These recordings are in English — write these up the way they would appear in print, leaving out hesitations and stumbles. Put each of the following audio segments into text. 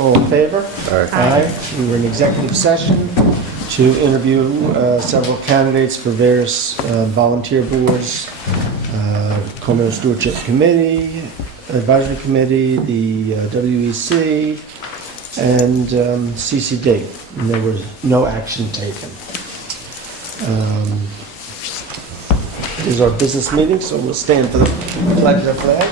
All in favor? Aye. We were in executive session to interview several candidates for various volunteer boards, Common Stewardship Committee, Advisory Committee, the WEC, and CCD. And there was no action taken. This is our business meeting, so we'll stand for the pledge of flag.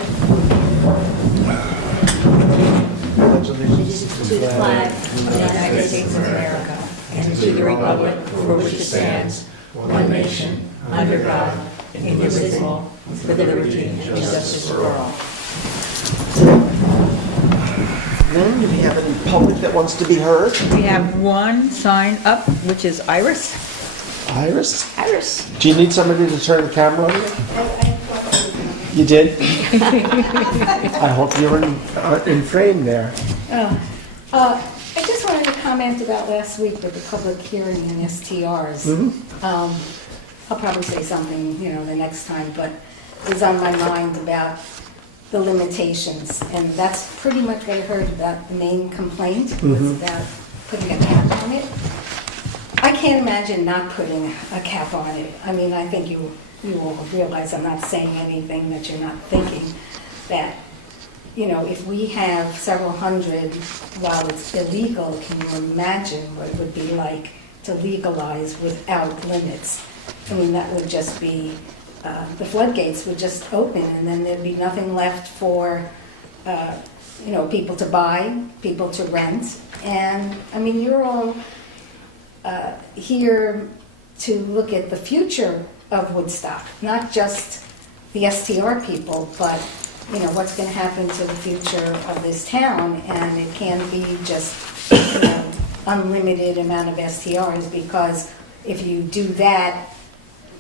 Pledge allegiance To the flag of the United States of America and to the republic for which it stands, one nation, under God, indivisible, with liberty and justice for all. Then, do we have any public that wants to be heard? We have one sign up, which is Iris. Iris? Iris. Do you need somebody to turn the camera on? You did? I hope you're in frame there. I just wanted to comment about last week with the public hearing in STRs. I'll probably say something, the next time, but it was on my mind about the limitations, and that's pretty much what I heard about the main complaint, was about putting a cap on it. I can't imagine not putting a cap on it. I mean, I think you will realize I'm not saying anything that you're not thinking, that, if we have several hundred while it's illegal, can you imagine what it would be like to legalize without limits? I mean, that would just be, the floodgates would just open, and then there'd be nothing left for, people to buy, people to rent. And, I mean, you're all here to look at the future of Woodstock, not just the STR people, but what's going to happen to the future of this town. And it can't be just unlimited amount of STRs, because if you do that,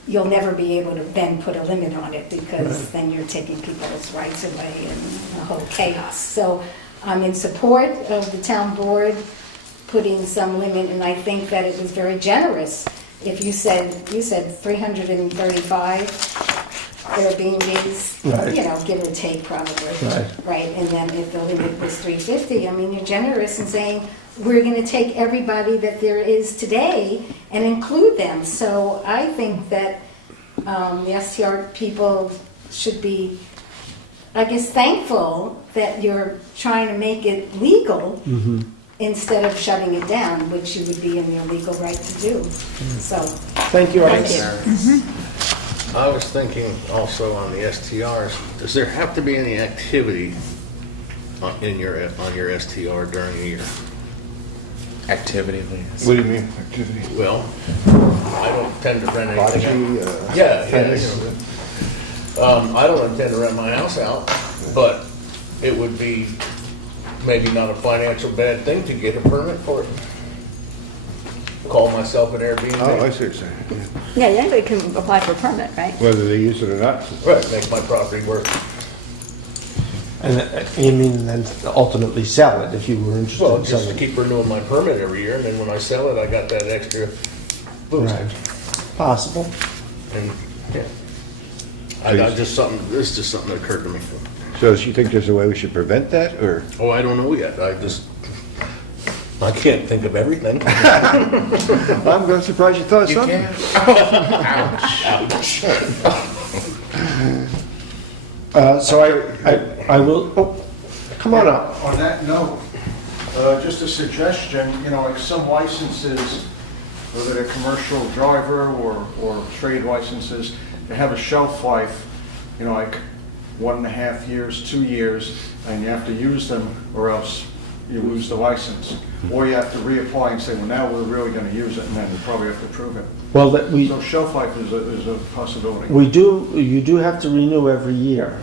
you'll never be able to then put a limit on it, because then you're taking people's rights away and a whole chaos. So I'm in support of the town board putting some limit, and I think that it was very generous. If you said 335 Airbnbs, Right. Give or take probably, Right. And then if the limit was 350, I mean, you're generous in saying we're going to take everybody that there is today and include them. So I think that the STR people should be, I guess, thankful that you're trying to make it legal. Instead of shutting it down, which you would be in your legal right to do. So, Thank you, Iris. I was thinking also on the STRs, does there have to be any activity on your STR during the year? Activity, please. What do you mean, activity? Well, I don't tend to rent anything out. Yeah. I don't intend to rent my house out, but it would be maybe not a financial bad thing to get a permit for it. Call myself an Airbnb. Oh, I see what you're saying. Yeah, anybody can apply for a permit, right? Whether they use it or not. Right, make my property work. And you mean then ultimately sell it if you were interested Well, in just selling to it? keep renewing my permit every year, and then when I sell it, I got that extra boost. Right. Possible. And, yeah. This is just something that occurred to me. So do you think there's a way we should prevent that, or? Oh, I don't know yet. I can't think of everything. I'm going to surprise you thought of You something. can. So I will, come on up. On that note, just a suggestion, like some licenses, whether they're commercial driver or trade licenses, they have a shelf life, like 1.5 years, 2 years, and you have to use them or else you lose the license. Or you have to reapply and say, well, now we're really going to use it, and then you probably have to prove it. Well, that So shelf life is a possibility. you do have to renew every year.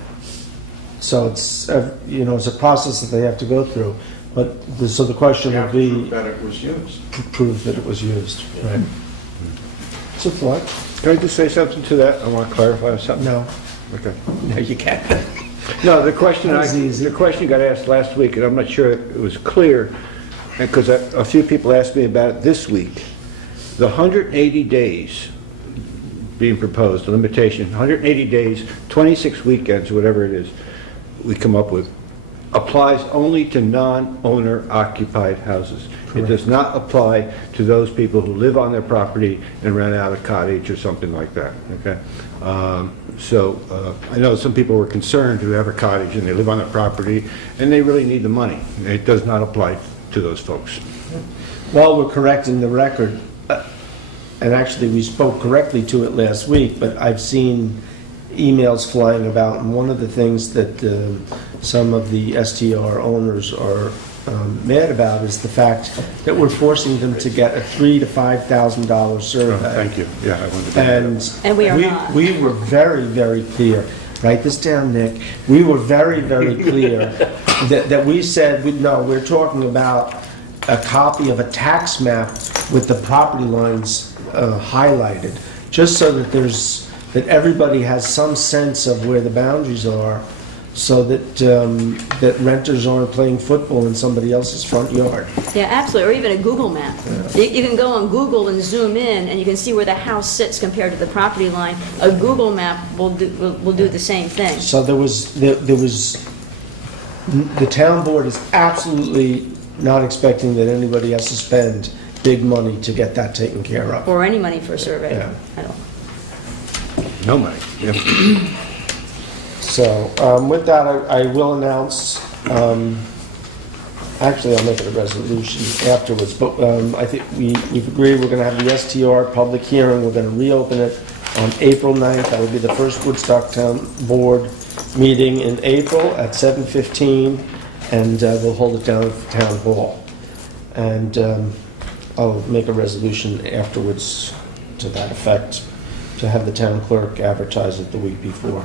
So it's, it's a process that they have to go through. But, so the question You would have to be, prove that it was used. prove that it was used. Right. It's a thought. Can I just say something to that? I want to clarify something. No. Okay. No, you can't. No, the question That was easy. the question got asked last week, and I'm not sure it was clear, because a few people asked me about it this week. The 180 days being proposed, the limitation, 180 days, 26 weekends, whatever it is, we come up with. applies only to non-owner occupied houses. It does not apply to those people who live on their property and rent out a cottage or something like that, okay? I know some people were concerned who have a cottage and they live on their property and they really need the money. It does not apply to those folks. Well, we're correcting the record, and actually, we spoke correctly to it last week, but I've seen emails flying about, and one of the things that some of the STR owners are mad about is the fact that we're forcing them to get a $3,000 to $5,000 survey. Thank you. Yeah, I wanted to bring that up. And we are not. We were very, very clear. Write this down, Nick. We were very, very clear that we said, no, we're talking about a copy of a tax map with the property lines highlighted, just so that everybody has some sense of where the boundaries are, so that that renters aren't playing football in somebody else's front yard. Yeah, absolutely, or even a Google map. You can go on Google and zoom in, and you can see where the house sits compared to the property line. A Google map will do the same thing. So there was the town board is absolutely not expecting that anybody has to spend big money to get that taken care of. Or any money for a survey. Yeah. I don't. No money. Yep. So with that, I will announce, actually I'll make it a resolution afterwards, but I think we've agreed we're going to have the STR public hearing. We're going to reopen it on April 9th. That will be the first Woodstock Town Board meeting in April at 7:15, and we'll hold it down at the Town Hall. And I'll make a resolution afterwards to that effect, to have the town clerk advertise it the week before.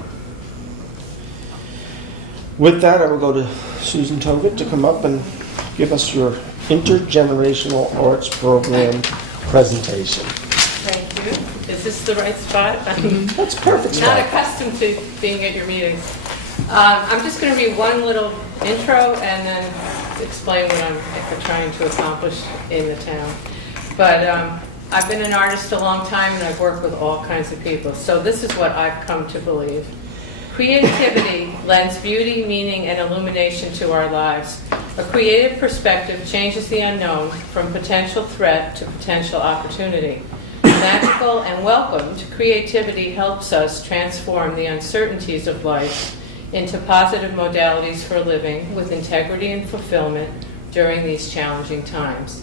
With that, I will go to Susan Togut to come up and give us your intergenerational arts program presentation. Thank you. Is this the right spot? I'm That's perfect. not Scott. accustomed to being at your meetings. I'm just going to read one little intro and then explain what I'm trying to accomplish in the town. But I've been an artist a long time and I've worked with all kinds of people. So this is what I've come to believe. Creativity lends beauty, meaning, and illumination to our lives. A creative perspective changes the unknown from potential threat to potential opportunity. Magical and welcomed, creativity helps us transform the uncertainties of life into positive modalities for living with integrity and fulfillment during these challenging times.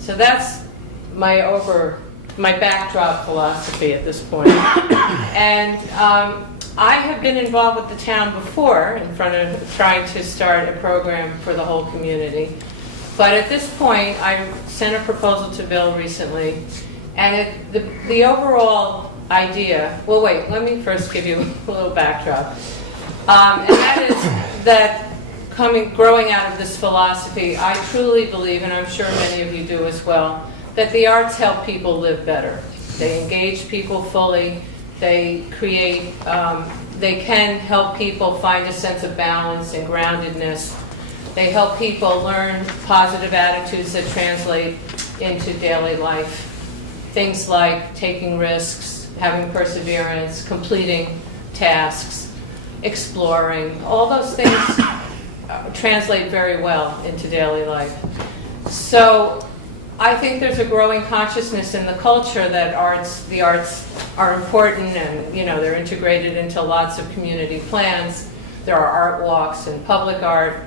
So that's my backdrop philosophy at this point. And I have been involved with the town before in front of trying to start a program for the whole community. But at this point, I sent a proposal to Bill recently, and the overall idea, well wait, let me first give you a little backdrop. And that is that growing out of this philosophy, I truly believe, and I'm sure many of you do as well, that the arts help people live better. They engage people fully. They create, they can help people find a sense of balance and groundedness. They help people learn positive attitudes that translate into daily life. Things like taking risks, having perseverance, completing tasks, exploring. All those things translate very well into daily life. So I think there's a growing consciousness in the culture that the arts are important, and they're integrated into lots of community plans. There are art walks and public art,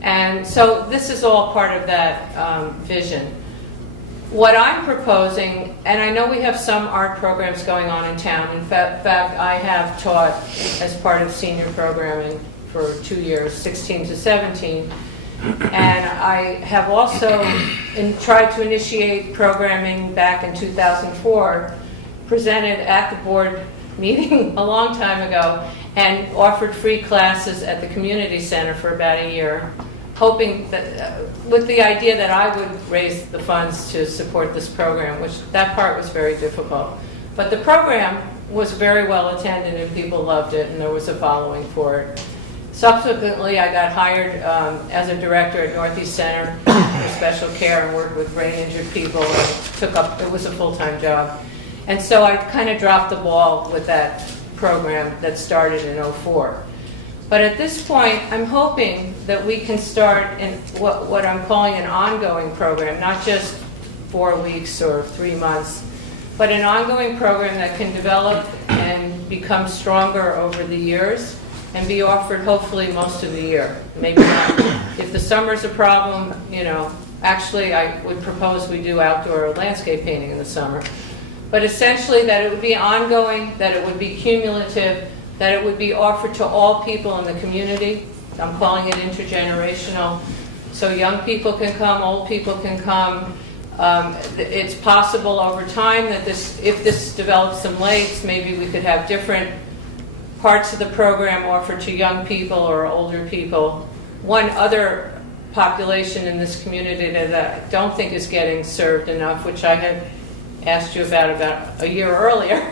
and so this is all part of that vision. What I'm proposing, and I know we have some art programs going on in town. In fact, I have taught as part of senior programming for 2 years, 16 to 17. And I have also tried to initiate programming back in 2004, presented at the board meeting a long time ago, and offered free classes at the community center for about a year, hoping that, with the idea that I would raise the funds to support this program, which that part was very difficult. But the program was very well attended and people loved it, and there was a following for it. Subsequently, I got hired as a director at Northeast Center for Special Care and worked with brain-injured people. It was a full-time job. And so I kind of dropped the ball with that program that started in '04. But at this point, I'm hoping that we can start in what I'm calling an ongoing program, not just 4 weeks or 3 months, but an ongoing program that can develop and become stronger over the years and be offered hopefully most of the year. Maybe not. If the summer's a problem, actually I would propose we do outdoor landscape painting in the summer. But essentially that it would be ongoing, that it would be cumulative, that it would be offered to all people in the community. I'm calling it intergenerational. So young people can come, old people can come. It's possible over time that if this develops some legs, maybe we could have different parts of the program offered to young people or older people. One other population in this community that I don't think is getting served enough, which I had asked you about a year earlier,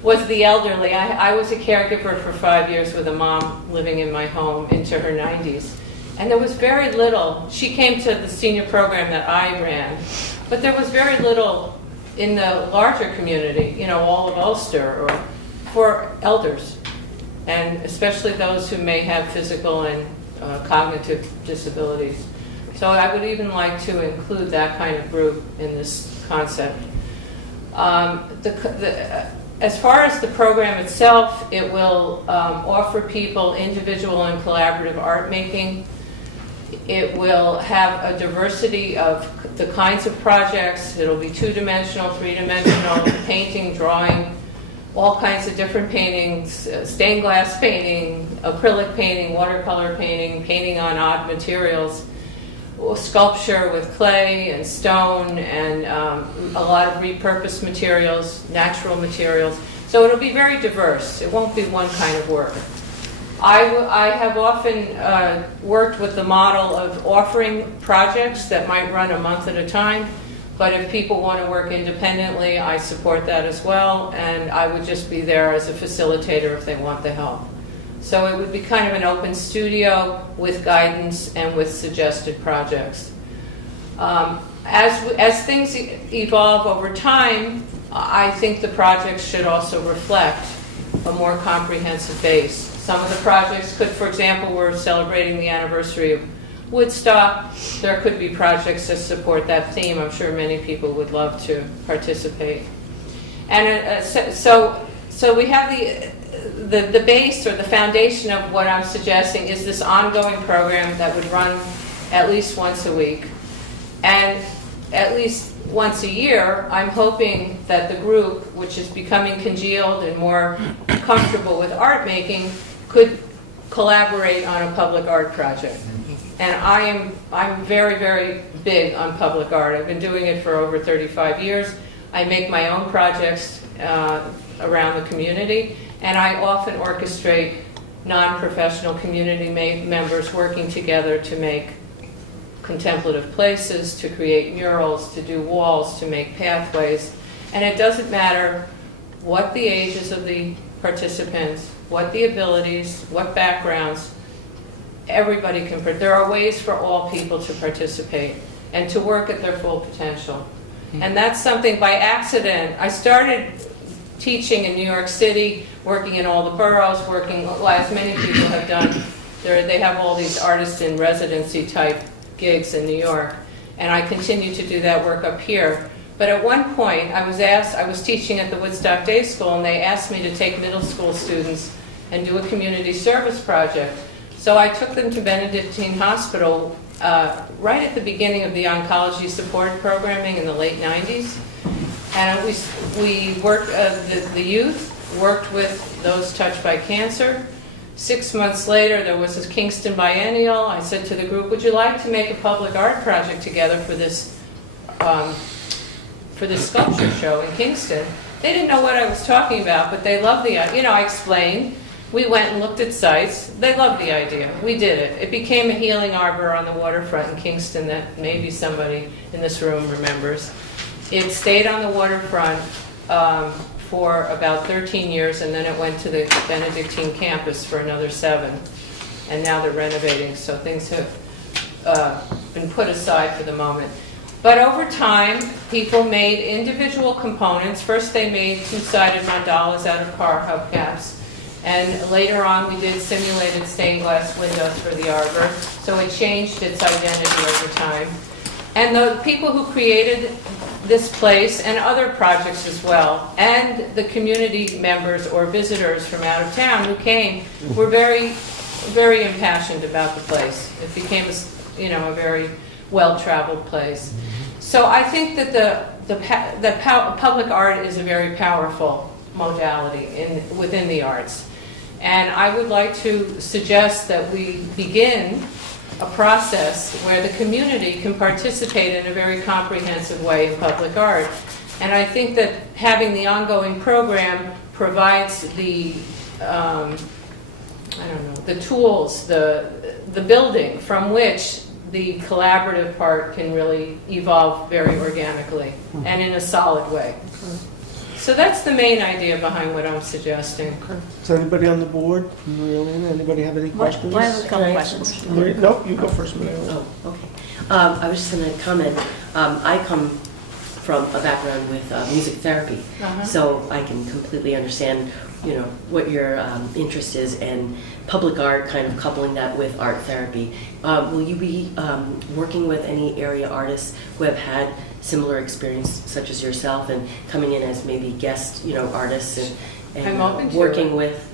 was the elderly. I was a caregiver for 5 years with a mom living in my home into her 90s. And there was very little. She came to the senior program that I ran, but there was very little in the larger community, all of Ulster, or for elders, and especially those who may have physical and cognitive disabilities. So I would even like to include that kind of group in this concept. As far as the program itself, it will offer people individual and collaborative art making. It will have a diversity of the kinds of projects. It'll be 2-dimensional, 3-dimensional, painting, drawing, all kinds of different paintings, stained glass painting, acrylic painting, watercolor painting, painting on odd materials, sculpture with clay and stone, and a lot of repurposed materials, natural materials. So it'll be very diverse. It won't be one kind of work. I have often worked with the model of offering projects that might run a month at a time, but if people want to work independently, I support that as well, and I would just be there as a facilitator if they want the help. So it would be kind of an open studio with guidance and with suggested projects. As things evolve over time, I think the projects should also reflect a more comprehensive base. Some of the projects could, for example, we're celebrating the anniversary of Woodstock. There could be projects that support that theme. I'm sure many people would love to participate. And so we have the base or the foundation of what I'm suggesting is this ongoing program that would run at least once a week. And at least once a year, I'm hoping that the group, which is becoming congealed and more comfortable with art making, could collaborate on a public art project. And I'm very, very big on public art. I've been doing it for over 35 years. I make my own projects around the community, and I often orchestrate non-professional community members working together to make contemplative places, to create murals, to do walls, to make pathways. And it doesn't matter what the ages of the participants, what the abilities, what backgrounds, everybody can. There are ways for all people to participate and to work at their full potential. And that's something by accident. I started teaching in New York City, working in all the boroughs, as many people have done. They have all these artist in residency type gigs in New York, and I continue to do that work up here. But at one point, I was teaching at the Woodstock Day School, and they asked me to take middle school students and do a community service project. So I took them to Benedictine Hospital right at the beginning of the oncology support programming in the late 90s. And we worked, the youth worked with those touched by cancer. 6 months later, there was this Kingston Biennial. I said to the group, would you like to make a public art project together for this sculpture show in Kingston? They didn't know what I was talking about, but they loved the idea. I explained. We went and looked at sites. They loved the idea. We did it. It became a healing arbor on the waterfront in Kingston that maybe somebody in this room remembers. It stayed on the waterfront for about 13 years, and then it went to the Benedictine campus for another 7. And now they're renovating, so things have been put aside for the moment. But over time, people made individual components. First, they made 2-sided mandalas out of car hubcaps. And later on, we did simulated stained glass windows for the arbor, so it changed its identity over time. And the people who created this place and other projects as well, and the community members or visitors from out of town who came, were very, very impassioned about the place. It became a very well-traveled place. So I think that public art is a very powerful modality within the arts. And I would like to suggest that we begin a process where the community can participate in a very comprehensive way in public art. And I think that having the ongoing program provides the the tools, the building from which the collaborative part can really evolve very organically and in a solid way. So that's the main idea behind what I'm suggesting. Is anybody on the board? Maria-Elena, anybody have any questions? I have a couple questions. No, you go first, Maria-Elena. Oh, okay. I was just going to comment. I come from a background with music therapy, so I can completely understand, what your interest is, and public art, kind of coupling that with art therapy. Will you be working with any area artists who have had similar experience, such as yourself, and coming in as maybe guest, artists, and I'm open to working it. with,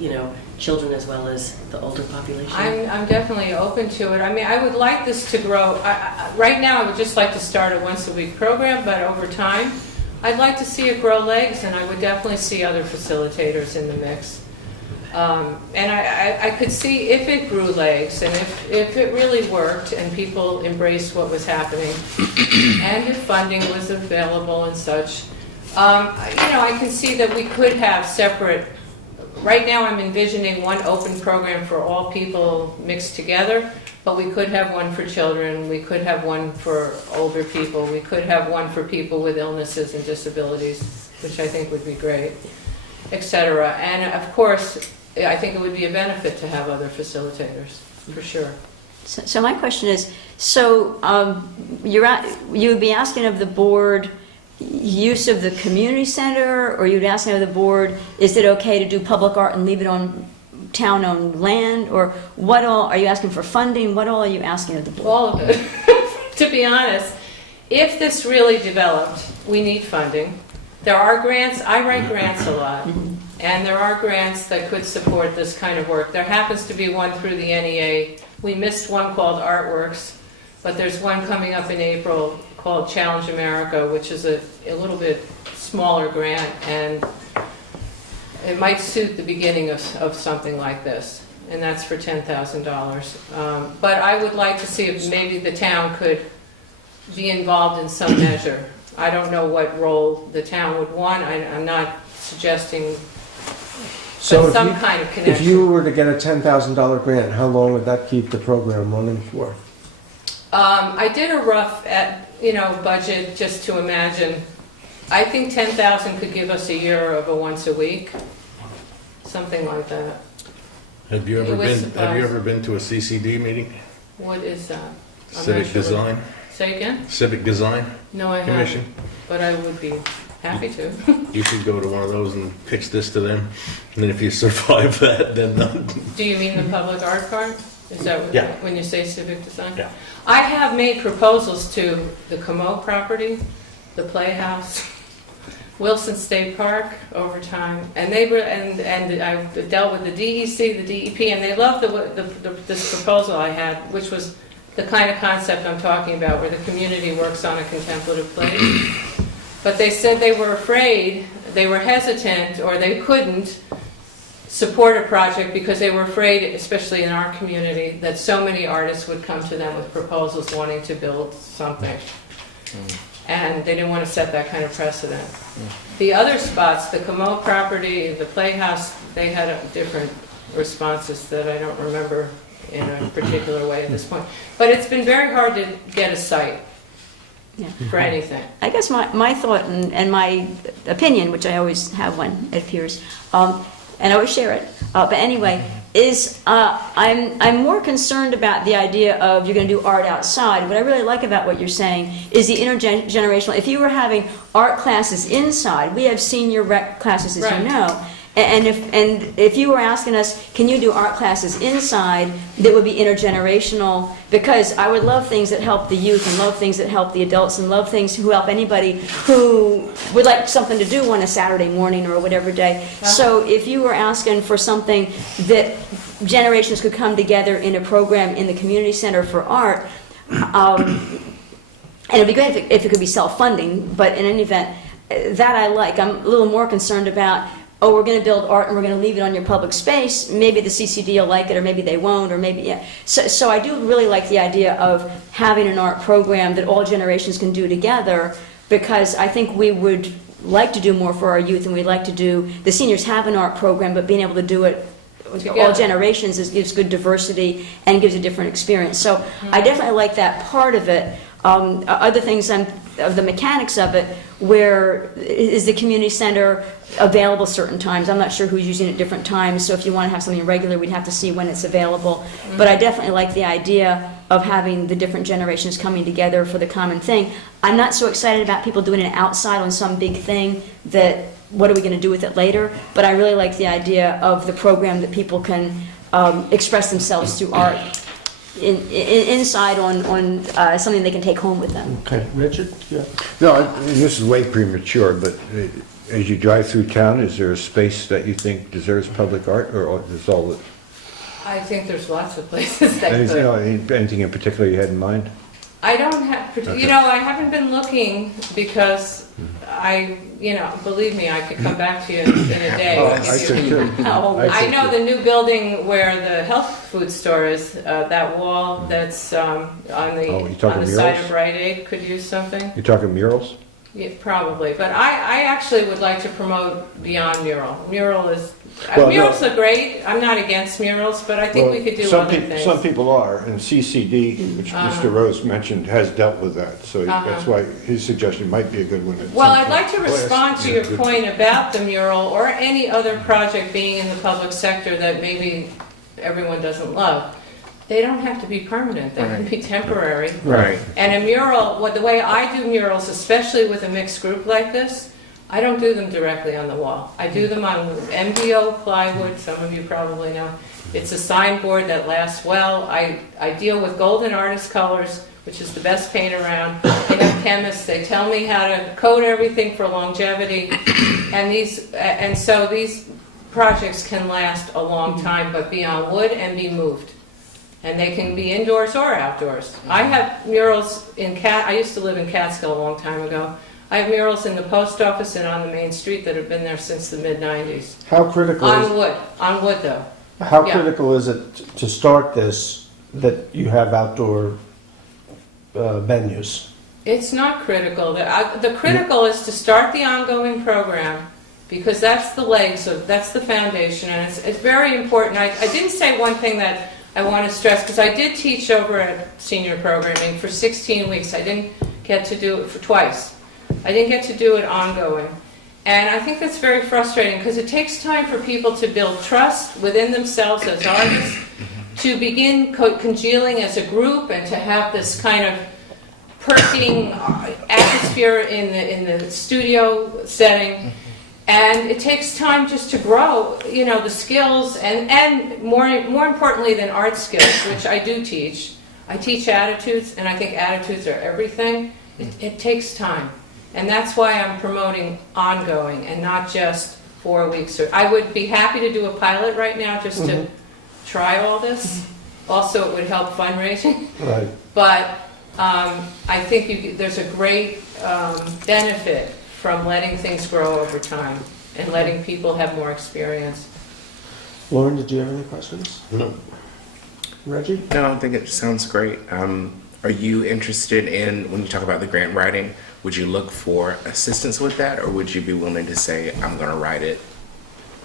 children as well as the older population? I'm definitely open to it. I mean, I would like this to grow. Right now, I would just like to start a once-a-week program, but over time, I'd like to see it grow legs, and I would definitely see other facilitators in the mix. And I could see if it grew legs, and if it really worked, and people embraced what was happening, and if funding was available and such, I can see that we could have separate. Right now, I'm envisioning one open program for all people mixed together, but we could have one for children, we could have one for older people, we could have one for people with illnesses and disabilities, which I think would be great, etc. And of course, I think it would be a benefit to have other facilitators, for sure. So my question is, you would be asking of the board use of the community center, or you'd asking of the board, is it okay to do public art and leave it on town-owned land, or what all, are you asking for funding? What all are you asking of the board? All of it. To be honest, if this really developed, we need funding. There are grants, I write grants a lot, and there are grants that could support this kind of work. There happens to be one through the NEA. We missed one called Artworks, but there's one coming up in April called Challenge America, which is a little bit smaller grant, and it might suit the beginning of something like this, and that's for $10,000. But I would like to see if maybe the town could be involved in some measure. I don't know what role the town would want. I'm not suggesting some kind of connection. If you were to get a $10,000 grant, how long would that keep the program running for? I did a rough budget just to imagine. I think 10,000 could give us a year of a once a week, something like that. Have you ever been to a CCD meeting? What is that? Civic Design? Say again? Civic Design No, I Commission? haven't, but I would be happy to. You should go to one of those and pitch this to them. And then if you survive that, then Do you mean the public art part? Is that what, Yeah. when you say civic design? Yeah. I have made proposals to the Como property, the Playhouse, Wilson State Park over time, and they were, and I dealt with the DEC, the DEP, and they loved this proposal I had, which was the kind of concept I'm talking about, where the community works on a contemplative place. But they said they were afraid, they were hesitant, or they couldn't support a project because they were afraid, especially in our community, that so many artists would come to them with proposals wanting to build something. And they didn't want to set that kind of precedent. The other spots, the Como property, the Playhouse, they had different responses that I don't remember in a particular way at this point. But it's been very hard to get a site for anything. I guess my thought and my opinion, which I always have when it appears, and I always share it, but anyway, is I'm more concerned about the idea of you're going to do art outside. What I really like about what you're saying is the intergenerational. If you were having art classes inside, we have senior rec classes, as Right. you know, And if you were asking us, can you do art classes inside that would be intergenerational? Because I would love things that help the youth and love things that help the adults and love things who help anybody who would like something to do on a Saturday morning or whatever day. So if you were asking for something that generations could come together in a program in the community center for art, and it'd be great if it could be self-funding, but in any event, that I like. I'm a little more concerned about, oh, we're going to build art and we're going to leave it on your public space. Maybe the CCD will like it, or maybe they won't, or maybe, yeah. So I do really like the idea of having an art program that all generations can do together, because I think we would like to do more for our youth, and we'd like to do, the seniors have an art program, but being able to do it all generations gives good diversity and gives a different experience. So I definitely like that part of it. Other things of the mechanics of it, where is the community center available certain times? I'm not sure who's using it at different times, so if you want to have something regular, we'd have to see when it's available. But I definitely like the idea of having the different generations coming together for the common thing. I'm not so excited about people doing it outside on some big thing that, what are we going to do with it later? But I really like the idea of the program that people can express themselves through art inside on something they can take home with them. Okay, Richard? Yeah. No, this is way premature, but as you drive through town, is there a space that you think deserves public art, or is all it? I think there's lots of places that could. Anything in particular you had in mind? I don't have, Okay. I haven't been looking because believe me, I could come back to you in a day. Oh, I'll give I you- could too. I know the new building where the health food store is, that wall that's on you're the talking side murals? of Rite Aid could use something. You're talking murals? Yeah, probably, but I actually would like to promote beyond mural. Well, Murals no. are great. I'm not against murals, but I think we could do other things. Some people are, and CCD, which Mr. Rose mentioned, has dealt with that, so that's why his suggestion might be a good one. Well, I'd like to respond to your point about the mural or any other project being in the public sector that maybe everyone doesn't love. They don't have to be permanent, they can be temporary. Right. And a mural, the way I do murals, especially with a mixed group like this, I don't do them directly on the wall. I do them on MDO plywood, some of you probably know. It's a signboard that lasts well. I deal with golden artist colors, which is the best paint around. I have chemists, they tell me how to coat everything for longevity. And so these projects can last a long time, but be on wood and be moved. And they can be indoors or outdoors. I have murals I used to live in Catskill a long time ago. I have murals in the post office and on the main street that have been there since the mid-90s. How critical On wood though. How Yeah. critical is it to start this, that you have outdoor venues? It's not critical. The critical is to start the ongoing program, because that's the legs that's the foundation, and it's very important. I didn't say one thing that I want to stress, because I did teach over at senior programming for 16 weeks. I didn't get to do it for twice. I didn't get to do it ongoing. And I think that's very frustrating, because it takes time for people to build trust within themselves as artists, to begin congealing as a group, and to have this kind of perking atmosphere in the studio setting. And it takes time just to grow, the skills, and more importantly than art skills, which I do teach. I teach attitudes, and I think attitudes are everything. It takes time. And that's why I'm promoting ongoing and not just 4 weeks. I would be happy to do a pilot right now just to try all this. Also, it would help fundraising. Right. But I think there's a great benefit from letting things grow over time and letting people have more experience. Lauren, did you have any questions? No. Reggie? No, I think it sounds great. Are you interested in, when you talk about the grant writing, would you look for assistance with that, or would you be willing to say, I'm going to write it?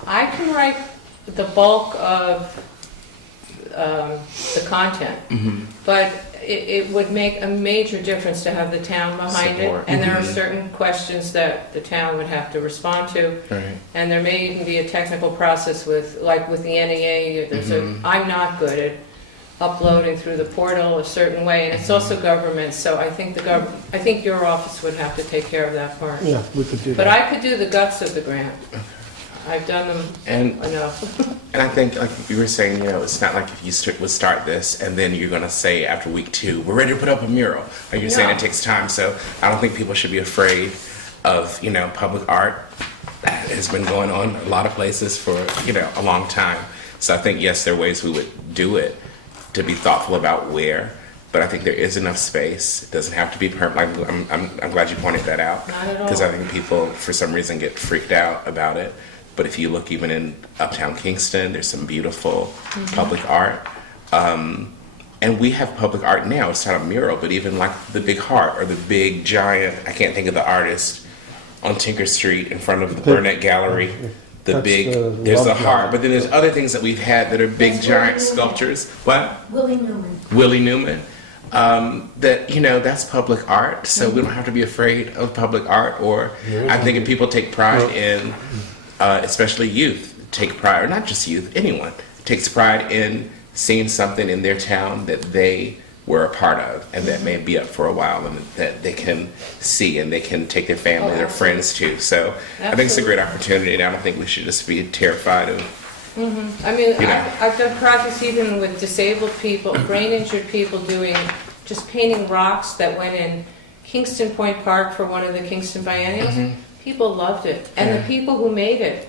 I can write the bulk of the content, but it would make a major difference to have the town behind Support. it, and there are certain questions that the town would have to respond to, Right. and there may even be a technical process with the NEA. I'm not good at uploading through the portal a certain way, and it's also government, so I think your office would have to take care of that part. Yeah, we could do But that. I could do the guts of the grant. I've done them And enough. And I think, like you were saying, it's not like if you would start this and then you're going to say after week 2, we're ready to put up a mural. Like you're saying, No. it takes time. So I don't think people should be afraid of, public art. That has been going on a lot of places for, a long time. So I think, yes, there are ways we would do it to be thoughtful about where. But I think there is enough space. It doesn't have to be permanent. Like, I'm glad you pointed that out. Not at all. Because I think people, for some reason, get freaked out about it. But if you look even in Uptown Kingston, there's some beautiful public art. And we have public art now. It's not a mural, but even like the big heart or the big giant, I can't think of the artist, on Tinker Street in front of the Burnett Gallery. That's There's the heart, but then there's other things that we've had that are big That's giant Willie Newman. sculptures. What? Willie Newman. Willie Newman. That's public art, so we don't have to be afraid of public art. Or I think if people take pride in, especially youth, take pride, or not just youth, anyone takes pride in seeing something in their town that they were a part of and that may be up for a while and that they can see and they can take their family, their friends to. So I think it's a great opportunity, and I don't think we should just be terrified of. I mean, I've done projects even with disabled people, brain injured people just painting rocks that went in Kingston Point Park for one of the Kingston biennials. People loved it. And the people who made it,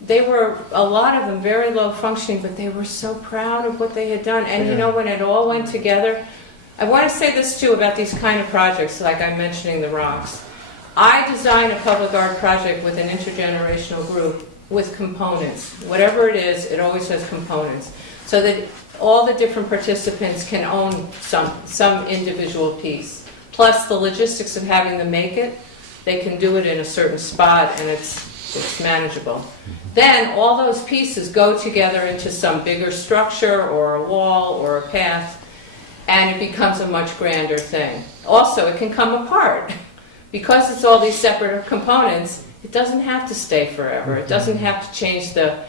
they were, a lot of them, very low functioning, but they were so proud of what they had done. And when it all went together, I want to say this too about these kind of projects, like I'm mentioning the rocks. I designed a public art project with an intergenerational group with components. Whatever it is, it always has components. So that all the different participants can own some individual piece. Plus the logistics of having them make it, they can do it in a certain spot and it's manageable. Then all those pieces go together into some bigger structure or a wall or a path, and it becomes a much grander thing. Also, it can come apart. Because it's all these separate components, it doesn't have to stay forever. It doesn't have to change the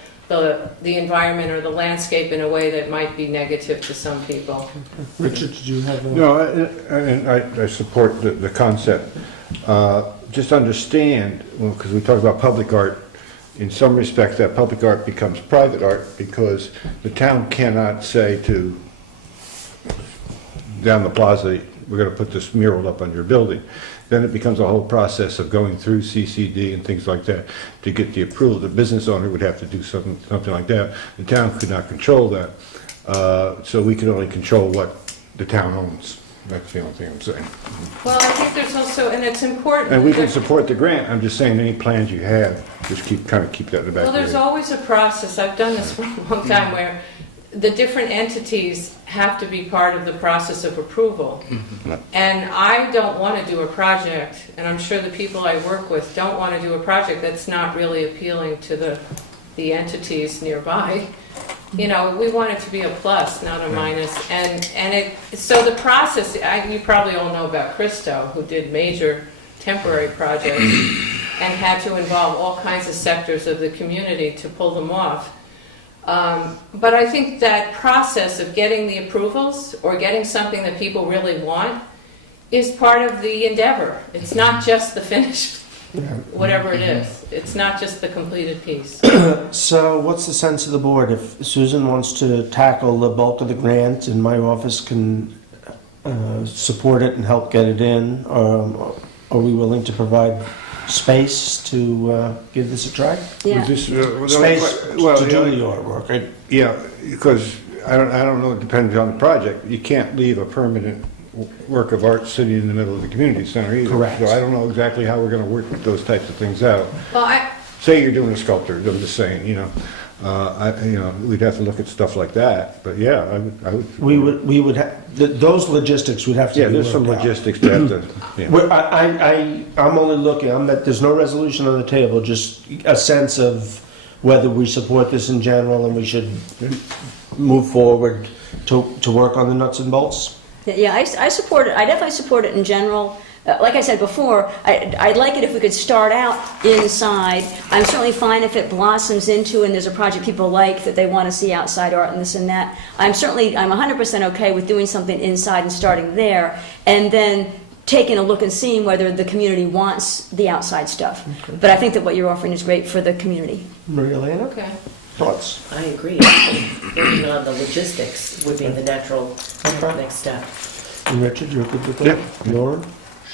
environment or the landscape in a way that might be negative to some people. Richard, did you have a... No, I support the concept. Just understand, because we talk about public art, in some respects that public art becomes private art because the town cannot say to down the plaza, we're going to put this mural up on your building. Then it becomes a whole process of going through CCD and things like that to get the approval. The business owner would have to do something like that. The town could not control that. So we can only control what the town owns. That's the only thing I'm saying. Well, I think there's also, and it's important. And we can support the grant. I'm just saying any plans you have, just keep that in the back of Well, your there's head. always a process. I've done this for a long time where the different entities have to be part of the process of approval. And I don't want to do a project, and I'm sure the people I work with don't want to do a project that's not really appealing to the entities nearby. We want it to be a plus, not a minus. So the process, you probably all know about Christo, who did major temporary projects and had to involve all kinds of sectors of the community to pull them off. But I think that process of getting the approvals or getting something that people really want is part of the endeavor. It's not just the finished, whatever it is. It's not just the completed piece. So what's the sense of the board? If Susan wants to tackle the bulk of the grant and my office can support it and help get it in, are we willing to provide space to give this a try? Yeah. Space to do the artwork, right? Yeah, because I don't know, it depends on the project. You can't leave a permanent work of art sitting in the middle of the community center either. Correct. So I don't know exactly how we're going to work those types of things out. Well, Say you're doing a sculpture, I'm just saying, we'd have to look at stuff like that. But yeah, I would. We would have, those logistics would have to be Yeah, there's some worked out. logistics to have to. Yeah. Well, I'm only looking, there's no resolution on the table, just a sense of whether we support this in general and we should move forward to work on the nuts and bolts. Yeah, I support it. I definitely support it in general. Like I said before, I'd like it if we could start out inside. I'm certainly fine if it blossoms into and there's a project people like that they want to see outside art and this and that. I'm 100% okay with doing something inside and starting there, and then taking a look and seeing whether the community wants the outside stuff. Okay. But I think that what you're offering is great for the community. Maria-Elena, Okay. thoughts? I agree. Working on the logistics would be the natural next step. And Richard, you're good with that? Lauren?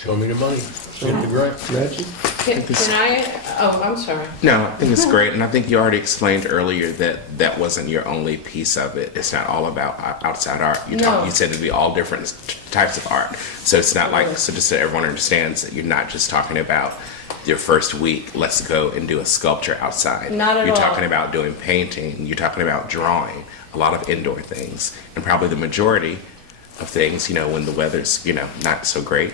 Show me the money, get the grant. Reggie? Can I, oh, I'm sorry. No, I think it's great, and I think you already explained earlier that that wasn't your only piece of it. It's not all about outside art. No. You said it'd be all different types of art. So it's not like, so just so everyone understands that you're not just talking about your first week, let's go and do a sculpture outside. Not at You're all. talking about doing painting, you're talking about drawing, a lot of indoor things, and probably the majority of things, when the weather's, not so great,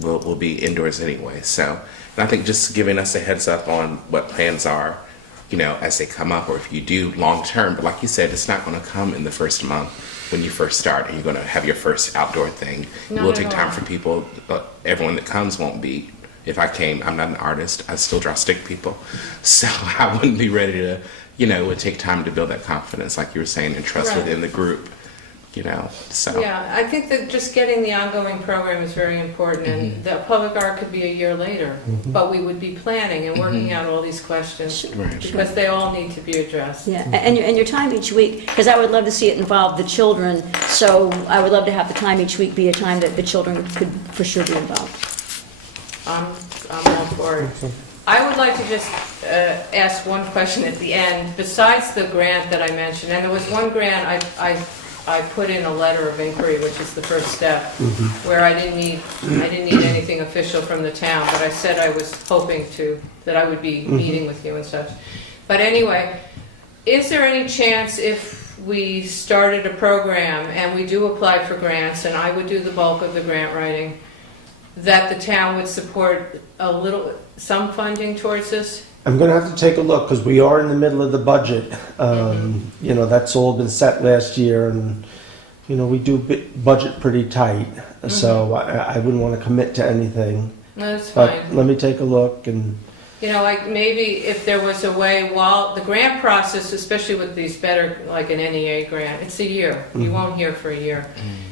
will be indoors anyway. So, and I think just giving us a heads up on what plans are, as they come up, or if you do long term. But like you said, it's not going to come in the first month when you first start, and you're going to have your first outdoor thing. It Not will at take time all. for people. Everyone that comes won't be. If I came, I'm not an artist. I still draw stick people, so I wouldn't be ready to. It would take time to build that confidence, like you were saying, and trust Right. within the group. So. Yeah, I think that just getting the ongoing program is very important, and the public art could be a year later, but we would be planning and working out all these questions, Right. because they all need to be addressed. Yeah, and your time each week, because I would love to see it involve the children, so I would love to have the time each week be a time that the children could for sure be involved. I'm all for it. I would like to just ask one question at the end, besides the grant that I mentioned, and there was one grant I put in a letter of inquiry, which is the first step, where I didn't need anything official from the town, but I said I was hoping that I would be meeting with you and such. But anyway, is there any chance if we started a program and we do apply for grants, and I would do the bulk of the grant writing, that the town would support some funding towards this? I'm gonna have to take a look, because we are in the middle of the budget. That's all been set last year, and, we do budget pretty tight, so I wouldn't want to commit to anything. That's But fine. let me take a look, and, Like maybe if there was a way, while the grant process, especially with these better, like an NEA grant, it's a year. You won't hear for a year.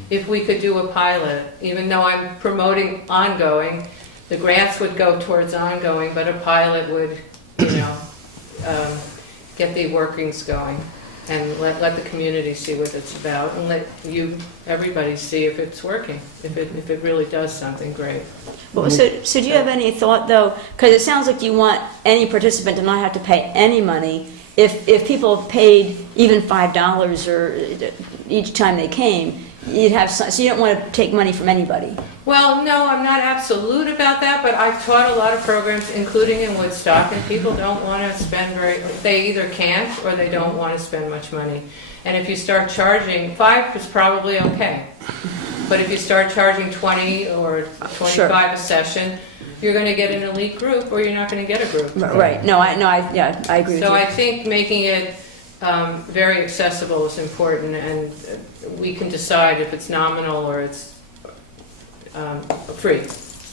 If we could do a pilot, even though I'm promoting ongoing, the grants would go towards ongoing, but a pilot would, get the workings going and let the community see what it's about, and let everybody see if it's working, if it really does something great. Well, so do you have any thought, though, because it sounds like you want any participant to not have to pay any money. If people paid even $5 or each time they came, you'd have so you don't want to take money from anybody. Well, no, I'm not absolute about that, but I've taught a lot of programs, including in Woodstock, and people don't want to spend they either can't or they don't want to spend much money. And if you start charging, $5 is probably okay. But if you start charging 20 or 25 Sure. a session, you're going to get an elite group or you're not going to get a group. Right. No, I agree with So you. I think making it very accessible is important, and we can decide if it's nominal or it's free.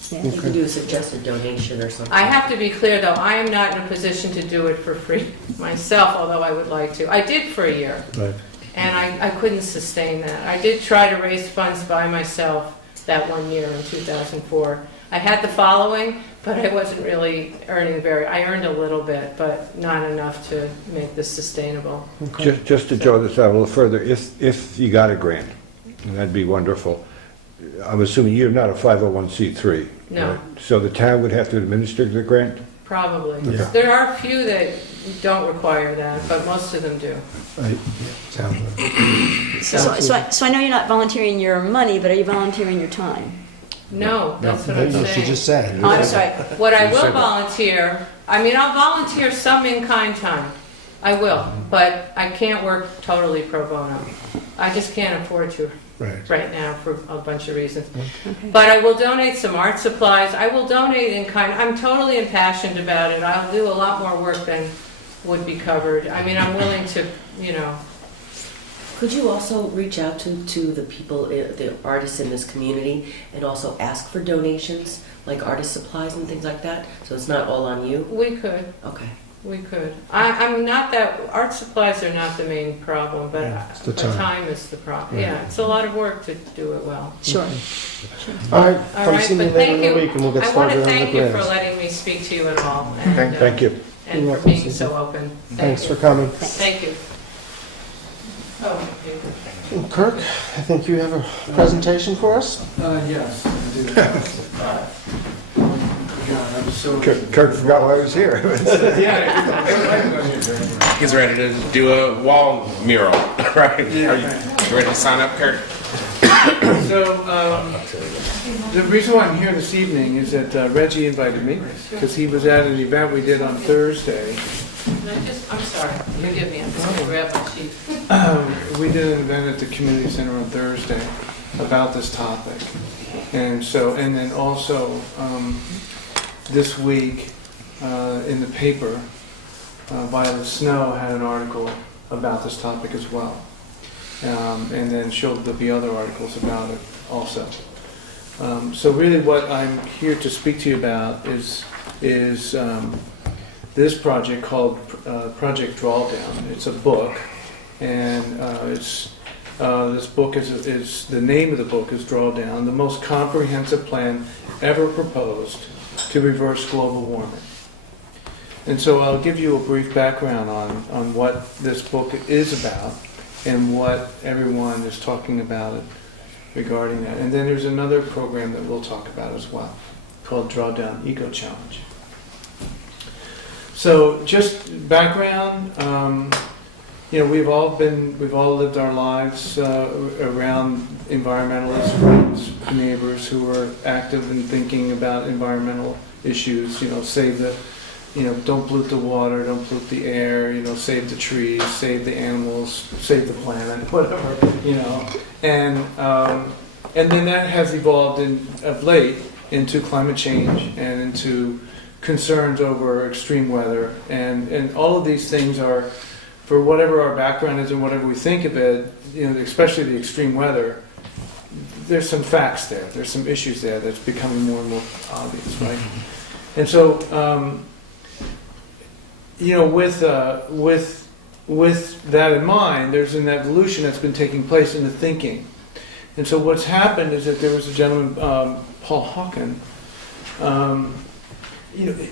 Yeah. You can do a suggested donation or something. I have to be clear, though, I am not in a position to do it for free myself, although I would like to. I did for a year, right. and I couldn't sustain that. I did try to raise funds by myself that one year in 2004. I had the following, but I wasn't really earning I earned a little bit, but not enough to make this sustainable. Just to draw this out a little further, if you got a grant, and that'd be wonderful, I'm assuming you're not a 501c3. No. right? So the town would have to administer the grant? Probably. Yeah. There are a few that don't require that, but most of them do. Right. Sounds good. So I know you're not volunteering your money, but are you volunteering your time? No, that's what I'm No, she saying. just said. Oh, I'm sorry. What I You will said that. volunteer, I'll volunteer some in-kind time. I will, but I can't work totally pro bono. I just can't afford to right now for a bunch of reasons. Okay. But I will donate some art supplies. I will donate in kind. I'm totally impassioned about it. I'll do a lot more work than would be covered. I'm willing to, Could you also reach out to the people, the artists in this community, and also ask for donations, like artist supplies and things like that? So it's not all on you? We could. Okay. We could. I'm not that, art supplies are not the main problem, but It's the but time. time is the problem. Yeah, it's a lot of work to do it well. Sure. All right, All come right, see me but later thank in the you. week, and we'll get I want started to on the thank you for grants. letting me speak to you at all. And, Thank you. and You're for welcome, being Susan. so open. Thanks for you. coming. Thank you. Oh, okay. Kirk, I think you have a presentation for us? Yes, I do. God, I'm so. Kirk forgot why he was here. He's ready to do a wall mural, right? Yeah, Are you ready to sign up, Kurt? So, the reason why I'm here this evening is that Reggie invited me, because he was at an event we did on Thursday. I'm sorry, forgive me, I'm just going to grab my sheet. We did an event at the community center on Thursday about this topic. And so, and then also, this week, in the paper, Violet Snow had an article about this topic as well. And then there'll be other articles about it also. So really what I'm here to speak to you about is this project called Project Drawdown. It's a book, and this book is the name of the book is Drawdown, the most comprehensive plan ever proposed to reverse global warming. And so I'll give you a brief background on what this book is about and what everyone is talking about regarding that. And then there's another program that we'll talk about as well called Drawdown Eco Challenge. So just background, we've all lived our lives around environmentalists, friends, neighbors who are active in thinking about environmental issues. Save the, don't pollute the water, don't pollute the air. Save the trees, save the animals, save the planet, whatever. And then that has evolved of late into climate change and into concerns over extreme weather, and all of these things are, for whatever our background is and whatever we think of it, especially the extreme weather, there's some facts there, there's some issues there that's becoming more and more obvious, right? And so, with that in mind, there's an evolution that's been taking place in the thinking. And so what's happened is that there was a gentleman, Paul Hawken,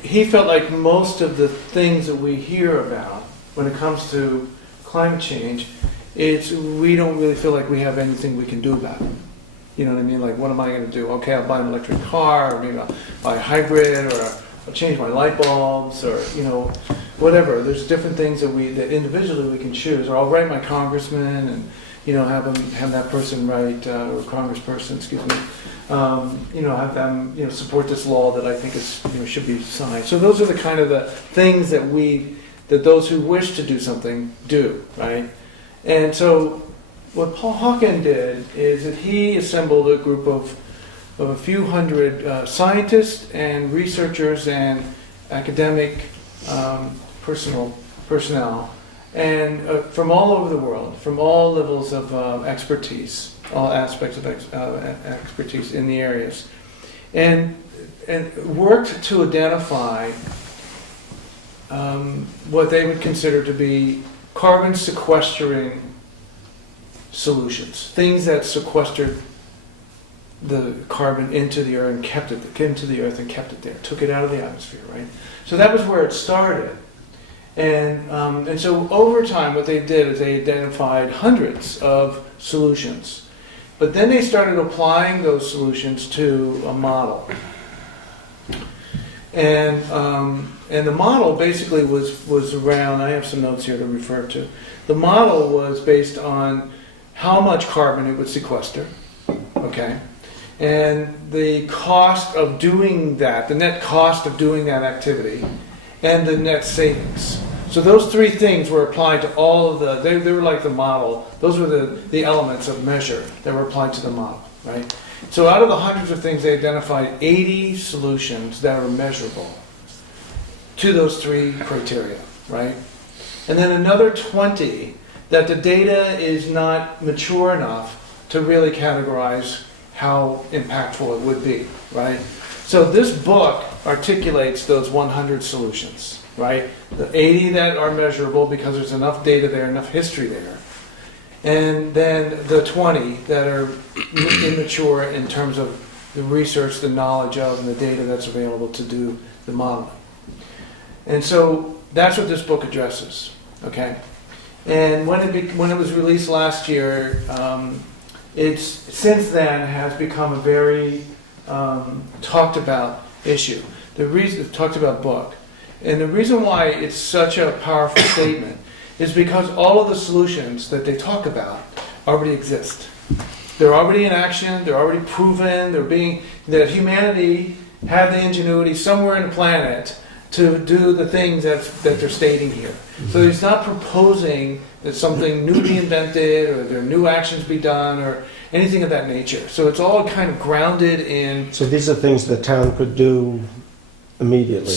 he felt like most of the things that we hear about when it comes to climate change, we don't really feel like we have anything we can do about it. You know what I mean? Like, what am I going to do? Okay, I'll buy an electric car, or maybe I'll buy a hybrid, or I'll change my light bulbs, or whatever. There's different things that individually we can choose. Or I'll write my congressman and have that person write, or congressperson, excuse me. Have them support this law that I think is should be signed. So those are the kind of the things that those who wish to do something do, right? And so what Paul Hawken did is that he assembled a group of a few hundred scientists and researchers and academic personnel, and from all over the world, from all levels of expertise, all aspects of expertise in the areas, and worked to identify what they would consider to be carbon sequestering solutions, things that sequestered the carbon into the earth and kept it there, took it out of the atmosphere, right? So that was where it started. And so over time, what they did is they identified hundreds of solutions. But then they started applying those solutions to a model. And the model basically was around, I have some notes here to refer to. The model was based on how much carbon it would sequester, okay? And the cost of doing that, the net cost of doing that activity, and the net savings. So those three things were applied to all of they were like the model. Those were the elements of measure that were applied to the model, right? So out of the hundreds of things, they identified 80 solutions that are measurable to those three criteria, right? And then another 20 that the data is not mature enough to really categorize how impactful it would be, right? So this book articulates those 100 solutions, right? The 80 that are measurable because there's enough data there, enough history there. And then the 20 that are immature in terms of the research, the knowledge of, and the data that's available to do the modeling. And so That's what this book addresses, okay? And when it was released last year, it's since then has become a very talked about issue. Talked about book. And the reason why it's such a powerful statement is because all of the solutions that they talk about already exist. They're already in action, they're already proven, that humanity had the ingenuity somewhere in the planet to do the things that they're stating here. So he's not proposing that something new be invented or there are new actions be done or anything of that nature. So it's all kind of grounded in So these are things the town could do immediately?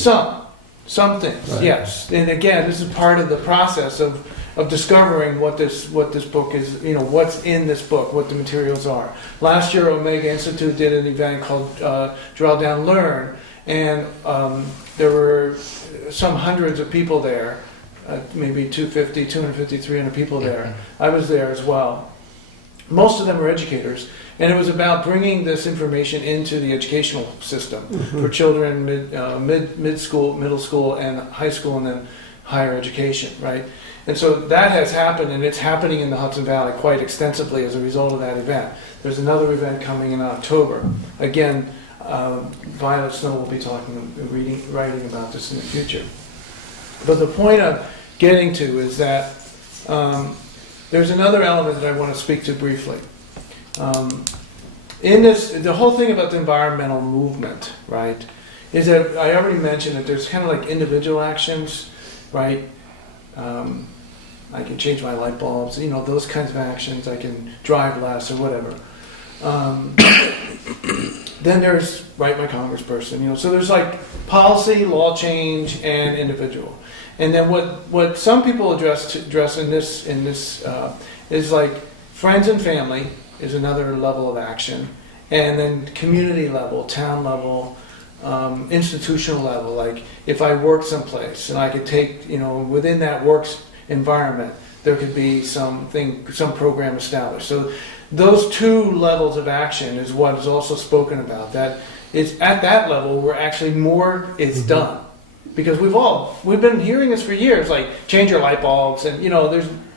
some things, Right. yes. And again, this is part of the process of discovering what this book is, what's in this book, what the materials are. Last year, Omega Institute did an event called Draw Down Learn, and there were some hundreds of people there, maybe 250, 300 people there. I was there as well. Most of them were educators, and it was about bringing this information into the educational system for children middle school, and high school, and then higher education, right? And so that has happened, and it's happening in the Hudson Valley quite extensively as a result of that event. There's another event coming in October. Again, Violet Snow will be writing about this in the future. But the point I'm getting to is that there's another element that I want to speak to briefly. In this, the whole thing about the environmental movement, right, is that I already mentioned that there's kind of like individual actions, right? I can change my light bulbs, those kinds of actions. I can drive less or whatever. Then there's my congressperson, so there's like policy, law change, and individual. And then what some people address in this is like friends and family is another level of action, and then community level, town level, institutional level. Like if I work someplace and I could take, within that works environment, there could be some program established. So those two levels of action is what is also spoken about. That it's at that level where actually more is done. Because we've been hearing this for years, like change your light bulbs, and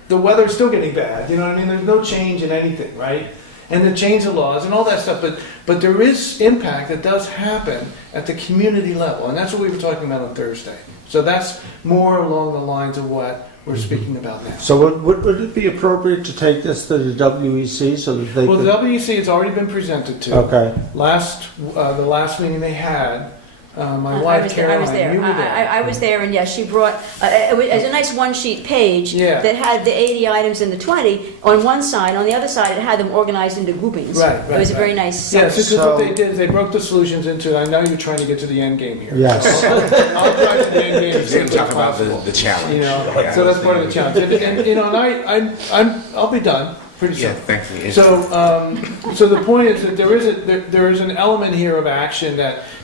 the weather's still getting bad. You know what I mean? There's no change in anything, right? And the change of laws and all that stuff, but there is impact that does happen at the community level, and that's what we were talking about on Thursday. So that's more along the lines of what we're speaking about now. So would it be appropriate to take this to the WEC so that they Well, could... the WEC has already been presented to. Okay. The last meeting they had, my I wife was there. Caroline, you were there. I was there, and yes, she brought it was a nice one-sheet page that had the 80 items and the 20 on one side. On the other side, it had them organized into groupings. Right. It was a very nice. Yes, because what they did is they broke the solutions into. I know you're trying to get to the end game here. Yes. I'll drive to the end game. We're going to talk about the challenge. So that's part of the challenge. And I'll be done pretty soon. Yeah, thankfully. So the point is that there is an element here of action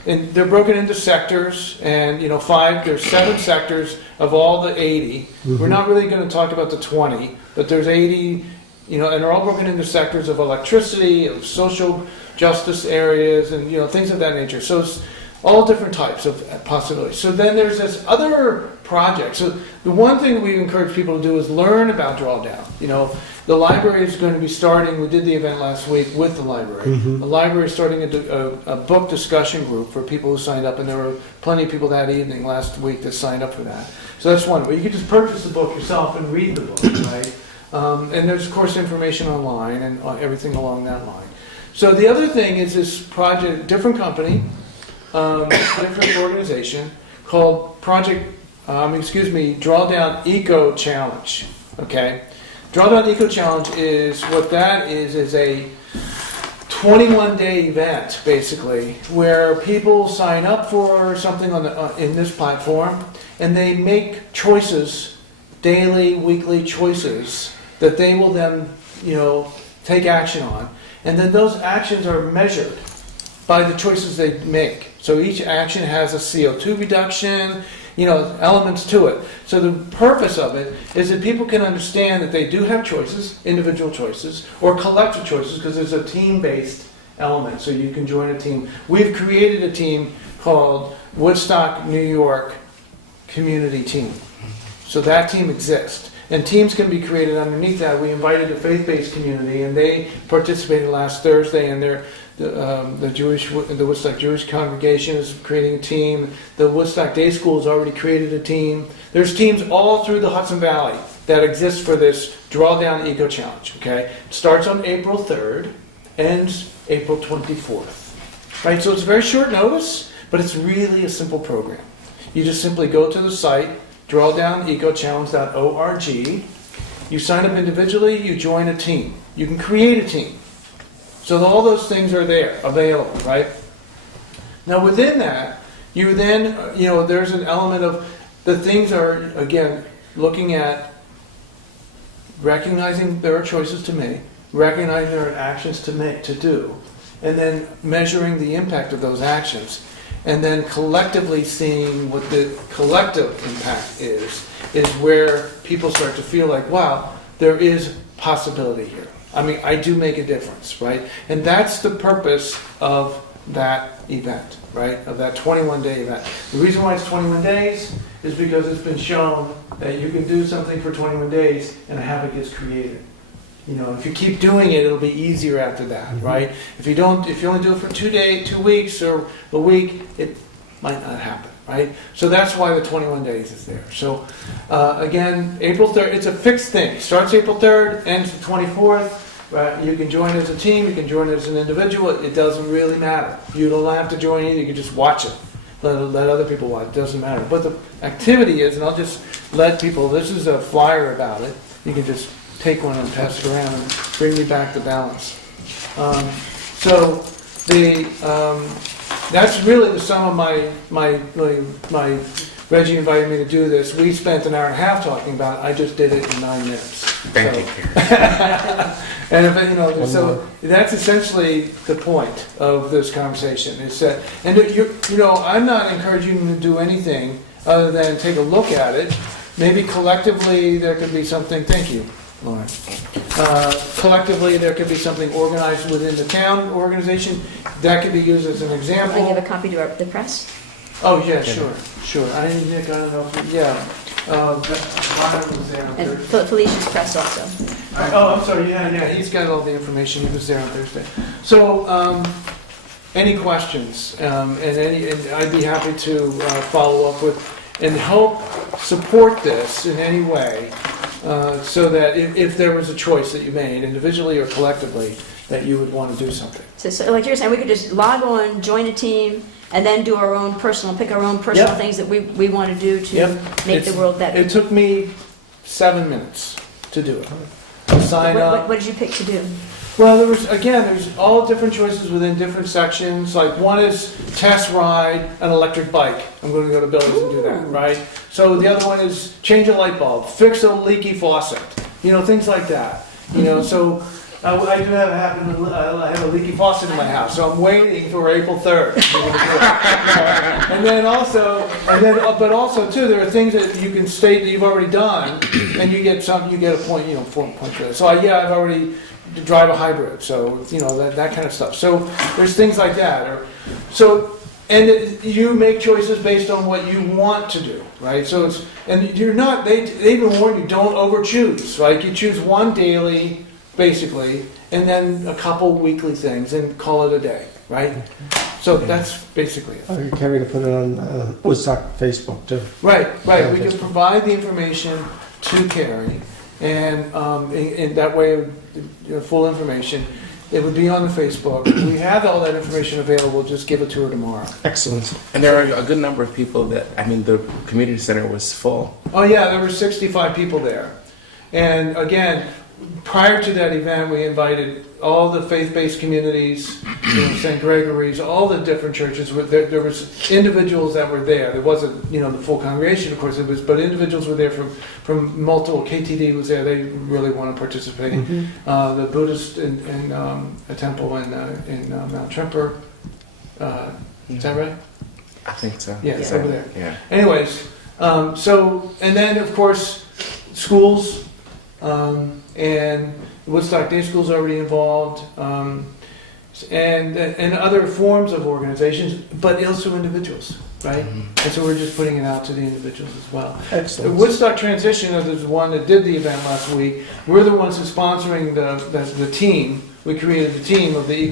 and they're broken into sectors, and there's 7 sectors of all the 80. We're not really going to talk about the 20, but there's 80, and they're all broken into sectors of electricity, of social justice areas, and things of that nature. So it's all different types of possibilities. So then there's this other project. So the one thing we encourage people to do is learn about Drawdown. The library is going to be starting, we did the event last week with the library. The library is starting a book discussion group for people who signed up, and there were plenty of people that evening last week that signed up for that. So that's one way. You can just purchase the book yourself and read the book, right? And there's, of course, information online and everything along that line. So the other thing is this project, different company, different organization, called Drawdown Eco Challenge, okay? Drawdown Eco Challenge is a 21-day event, basically, where people sign up for something in this platform, and they make choices, daily, weekly choices, that they will then, take action on. And then those actions are measured by the choices they make. So each action has a CO2 reduction, elements to it. So the purpose of it is that people can understand that they do have choices, individual choices, or collective choices, because there's a team-based element, so you can join a team. We've created a team called Woodstock New York Community Team. So that team exists. And teams can be created underneath that. We invited the faith-based community, and they participated last Thursday, and the Woodstock Jewish congregation is creating a team. The Woodstock Day School has already created a team. There's teams all through the Hudson Valley that exist for this Drawdown Eco Challenge, okay? It starts on April 3rd, ends April 24th, right? So it's very short notice, but it's really a simple program. You just simply go to the site, drawdownecochallenge.org. You sign up individually, you join a team. You can create a team. So all those things are there, available, right? Now within that, you then, there's an element of the things are, again, looking at recognizing there are choices to make, recognizing there are actions to make, to do, and then measuring the impact of those actions. And then collectively seeing what the collective impact is where people start to feel like, wow, there is possibility here. I mean, I do make a difference, right? And that's the purpose of that event, right? Of that 21-day event. The reason why it's 21 days is because it's been shown that you can do something for 21 days and a habit gets created. If you keep doing it, it'll be easier after that, right? If you only do it for 2 weeks or a week, it might not happen, right? So that's why the 21 days is there. So again, April 3rd, it's a fixed thing. Starts April 3rd, ends the 24th. Right? You can join as a team, you can join as an individual. It doesn't really matter. You don't have to join either. You can just watch it. Let other people watch. It doesn't matter. But the activity is, and I'll just let people, this is a flyer about it. You can just take one and pass it around and bring me back the balance. That's really the sum of my Reggie invited me to do this. We spent an hour and a half talking about it. I just did it in 9 minutes. Thank you. And so that's essentially the point of this conversation. Is that, and I'm not encouraging you to do anything other than take a look at it. Maybe collectively there could be something. Thank you, Lauren. Collectively there could be something organized within the town organization that could be used as an example. Can I give a copy to the press? Oh yeah, sure. I don't know. Yeah. Ryan was there on And Thursday. Felicia's press also. I'm sorry. Yeah. He's got all the information. He was there on Thursday. So, any questions? And I'd be happy to follow up with and help support this in any way, so that if there was a choice that you made, individually or collectively, that you would want to do something. So like you're saying, we could just log on, join a team, and then do our own pick our own personal Yep. that we want to do to make the world better. It took me 7 minutes to do it. To sign up. What did you pick to do? Well, there's all different choices within different sections. Like one is test ride an electric bike. I'm going to go to Billy's and do that, right? So the other one is change a light bulb, fix a leaky faucet, things like that. So I do have I have a leaky faucet in my house, so I'm waiting for April 3rd. But also too, there are things that you can state that you've already done, and you get a point, 4 points for that. So I've already drive a hybrid, so that kind of stuff. So there's things like that, you make choices based on what you want to do, right? So you're not. They even warn you, don't over choose, right? You choose one daily, basically, and then a couple weekly things, and call it a day, right? So that's basically it. You can put it on Woodstock Facebook too. Right. We can provide the information to Carrie, and in that way, full information. It would be on the Facebook. We have all that information available. Just give it to her tomorrow. Excellent. And there are a good number of people the community center was full. Oh yeah, there were 65 people there. And again, prior to that event, we invited all the faith-based communities, St. Gregory's, all the different churches. There was individuals that were there. There wasn't, the full congregation, of course, but individuals were there from multiple. KTD was there. They really want to participate. Mm-hmm. The Buddhist in a temple in Mount Tremper. Is that right? I think so. Yeah, it's over there. Yeah. Anyways, and then of course, schools, and Woodstock Day School's already involved. and other forms of organizations, but also individuals, right? And so we're just putting it out to the individuals as well. The Excellent. Woodstock Transition is the one that did the event last week. We're the ones who's sponsoring the team. We created the team of the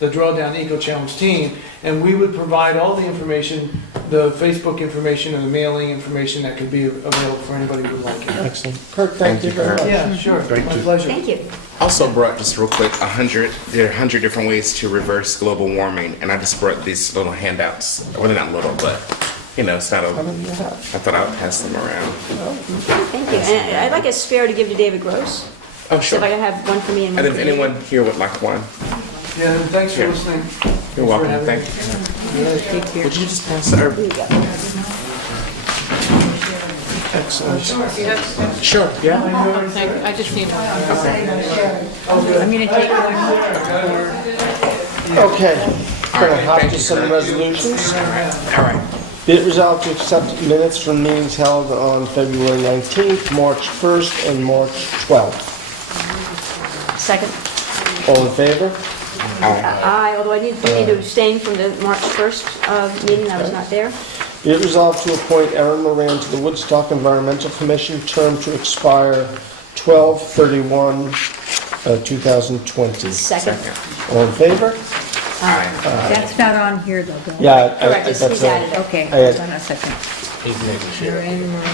Drawdown Eco Challenge team, and we would provide all the information, the Facebook information and the mailing information that could be available for anybody who would like it. Excellent. Kirk, thank you very Kirk. much. Yeah, sure. My pleasure. Thank you. Also brought, just real quick, there are 100 different ways to reverse global warming, and I just brought these little handouts. Well, they're not little, but, it's not How a, many do you have? I thought I would pass them around. Thank you. And I'd like a spare to give to David Gross. Oh, So sure. if I could have one for me and one And for if you. anyone here would like one, Yeah, and thanks for Yeah. listening. you're welcome. having Thank you. Would you just pass it over? Here you go. Excellent. Do you have, Sure, yeah. thank you. I just need one. I'm gonna take one. Okay. Gonna right, hop thank to you, some sir. resolutions. All right. Be it resolved to accept minutes from meetings held on February 19th, March 1st, and March 12th. Second. All in favor? Aye, although we need to abstain from the March 1st meeting, I was not there. Be it resolved to appoint Erin Moran to the Woodstock Environmental Commission, term to expire 12/31/2020. Second. All in favor? Aye. That's not on here though, Bill. Yeah. Correct, he's added it. Okay, I had- hold on a second. He's making sure. Maria-Elena Moran.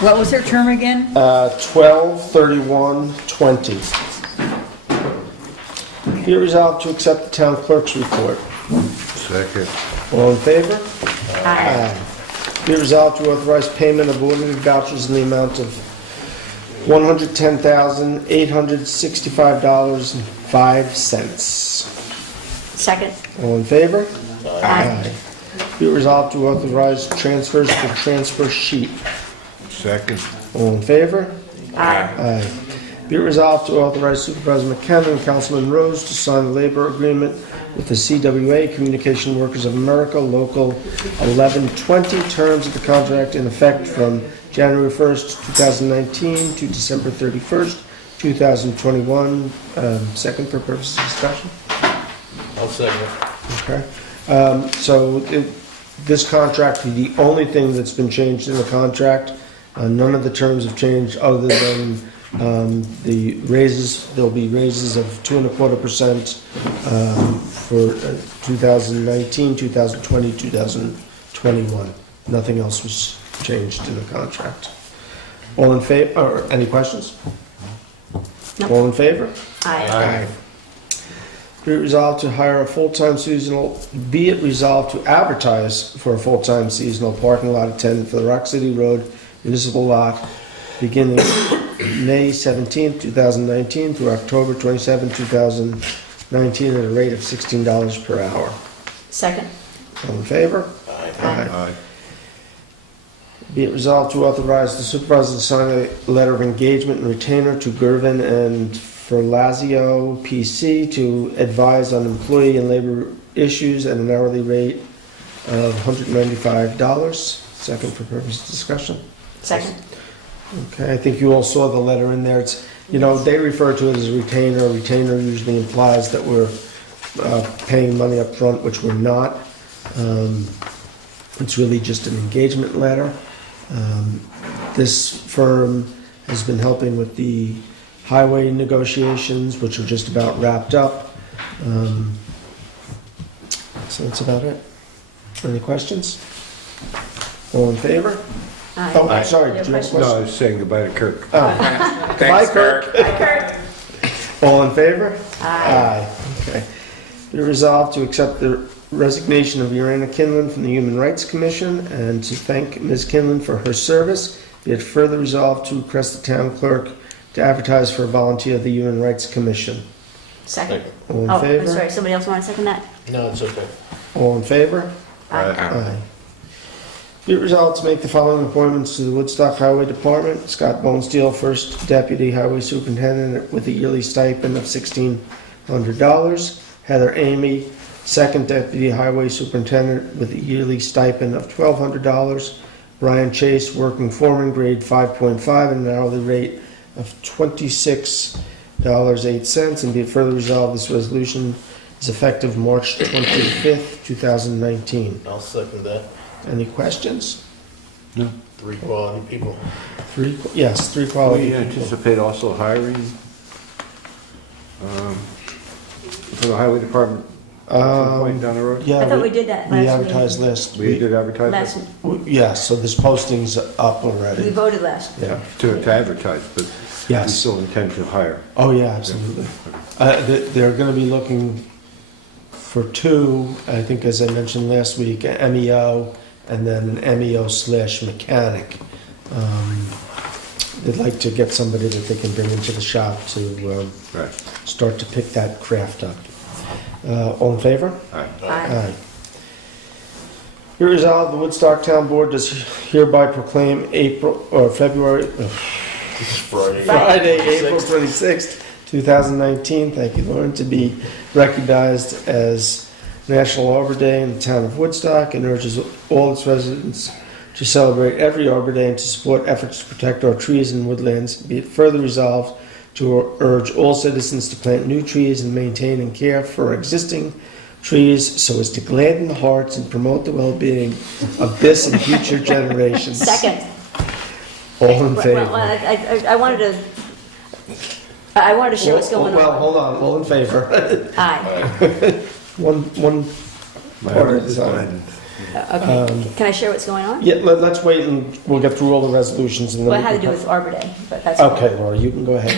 What was their term again? 12/31/20. Be it resolved to accept the town clerk's report. Second. All in favor? Aye. Be it resolved to authorize payment of audited vouchers in the amount of $110,865.05. Second. All in favor? Aye. Be it resolved to authorize transfers to transfer sheet. Second. All in favor? Aye. Aye. Be it resolved to authorize Supervisor McKenna and Councilman Rose to sign a labor agreement with the CWA, Communication Workers of America, Local 1120, terms of the contract in effect from January 1st, 2019 to December 31st, 2021. Second for purposes of discussion. I'll second. Okay. This contract, the only thing that's been changed in the contract, none of the terms have changed other than the raises. There'll be raises of 2.25% for 2019, 2020, 2021. Nothing else was changed in the contract. All in favor, or any questions? No. All in favor? Aye. Be it resolved to hire a full-time seasonal, be it resolved to advertise for a full-time seasonal parking lot attendant for the Rock City Road municipal lot beginning May 17th, 2019 through October 27th, 2019 at a rate of $16 per hour. Second. All in favor? Aye. Be it resolved to authorize the supervisor to sign a letter of engagement and retainer to Gervin and Ferlazio PC to advise on employee and labor issues at an hourly rate of $195. Second for purpose of discussion. Second. Okay, I think you all saw the letter in there. It's, they refer to it as a retainer. A retainer usually implies that we're paying money up front, which we're not. It's really just an engagement letter. This firm has been helping with the highway negotiations, which are just about wrapped up. So that's about it. Any questions? All in favor? Aye. Oh, I'm sorry. You have Do you have a questions? No, I was saying goodbye to Kirk. Oh. Thanks, Kirk. Kirk. All in favor? Aye. Okay. Be it resolved to accept the resignation of Urana Kinlan from the Human Rights Commission and to thank Ms. Kinlan for her service. Be it further resolved to request the town clerk to advertise for a volunteer of the Human Rights Commission. Second. All in Oh, I'm favor? sorry, somebody else want to second that? No, it's okay. All in favor? Aye. Aye. Be it resolved to make the following appointments to the Woodstock Highway Department. Scott Bonesteel, First Deputy Highway Superintendent with a yearly stipend of $1,600. Heather Amy, Second Deputy Highway Superintendent with a yearly stipend of $1,200. Brian Chase, Working Foreman, grade 5.5, and an hourly rate of $26 $2,022.08. And be it further resolved, this resolution is effective March 25th, 2019. I'll second that. Any questions? No. 3 quality people. Three quality We people. anticipate also hiring for the highway department at some point down the road? Yeah, I thought we did that we last advertised week. last. We did advertise Last, it? Yes, so this posting's up we already. voted last. Yeah. To advertise, but we Yes. still intend to hire. Oh, yeah, absolutely. They're gonna be looking for 2, I think, as I mentioned last week, a MEO and then an MEO/mechanic. They'd like to get somebody that they can bring into the shop to Right. start to pick that craft up. All in favor? Aye. Aye. Be resolved, the Woodstock Town Board does hereby proclaim Friday, April 26th, 2019, thank you, Lauren, to be recognized as National Arbor Day in the town of Woodstock, and urges all its residents to celebrate every Arbor Day and to support efforts to protect our trees and woodlands. Be it further resolved to urge all citizens to plant new trees and maintain and care for existing trees so as to gladden the hearts and promote the well-being of this and future generations. Second. All in Well, favor? I wanted to show what's going Well, on. hold on, all in favor? Aye. One My part heart at a is time. gladdened. Okay. Can I share what's going on? Yeah, let's wait and we'll get through all the resolutions and then Well, it we had to can do with Arbor Day, but that's. Okay, Laura, you can go ahead.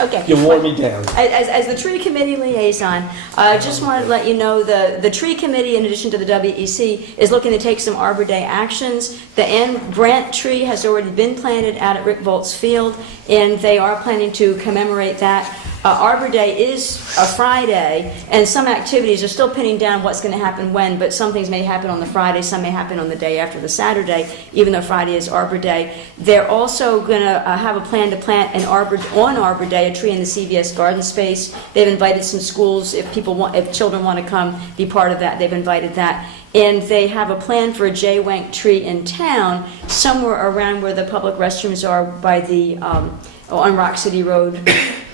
Okay. You wore me down. As the tree committee liaison, I just wanted to let you know the tree committee, in addition to the WEC, is looking to take some Arbor Day actions. The Ann Brandt tree has already been planted out at Rick Volt's field, and they are planning to commemorate that. Arbor Day is a Friday, and some activities are still pinning down what's going to happen when, but some things may happen on the Friday, some may happen on the day after the Saturday, even though Friday is Arbor Day. They're also going to have a plan to plant on Arbor Day a tree in the CVS garden space. They've invited some schools, if children want to come be part of that, they've invited that. And they have a plan for a J-Wank tree in town, somewhere around where the public restrooms are by the, on Rock City Road,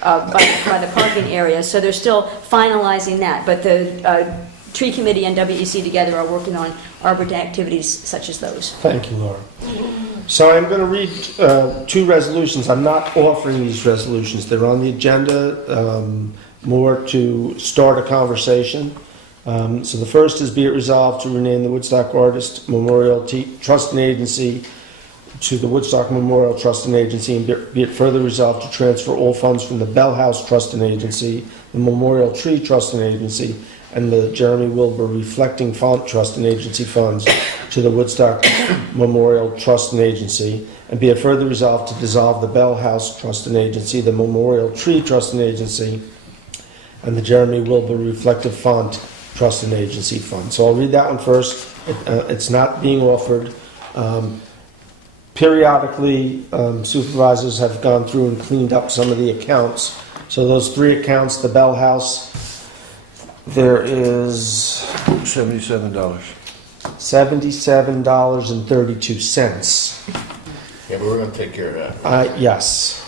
by the parking area. So they're still finalizing that. But the tree committee and WEC together are working on Arbor Day activities such as those. Thank you, Laura. So I'm going to read 2 resolutions. I'm not offering these resolutions. They're on the agenda, more to start a conversation. So the first is, be it resolved to rename the Woodstock Artist Memorial Trust and Agency to the Woodstock Memorial Trust and Agency, and be it further resolved to transfer all funds from the Bell House Trust and Agency, the Memorial Tree Trust and Agency, and the Jeremy Wilbur Reflecting Font Trust and Agency funds to the Woodstock Memorial Trust and Agency, and be it further resolved to dissolve the Bell House Trust and Agency, the Memorial Tree Trust and Agency, and the Jeremy Wilbur Reflective Font Trust and Agency fund. So I'll read that one first. It's not being offered. Periodically, supervisors have gone through and cleaned up some of the accounts. So those 3 accounts, the Bell House, there is $77. $77.32. Yeah, but we're gonna take care of that. Yes.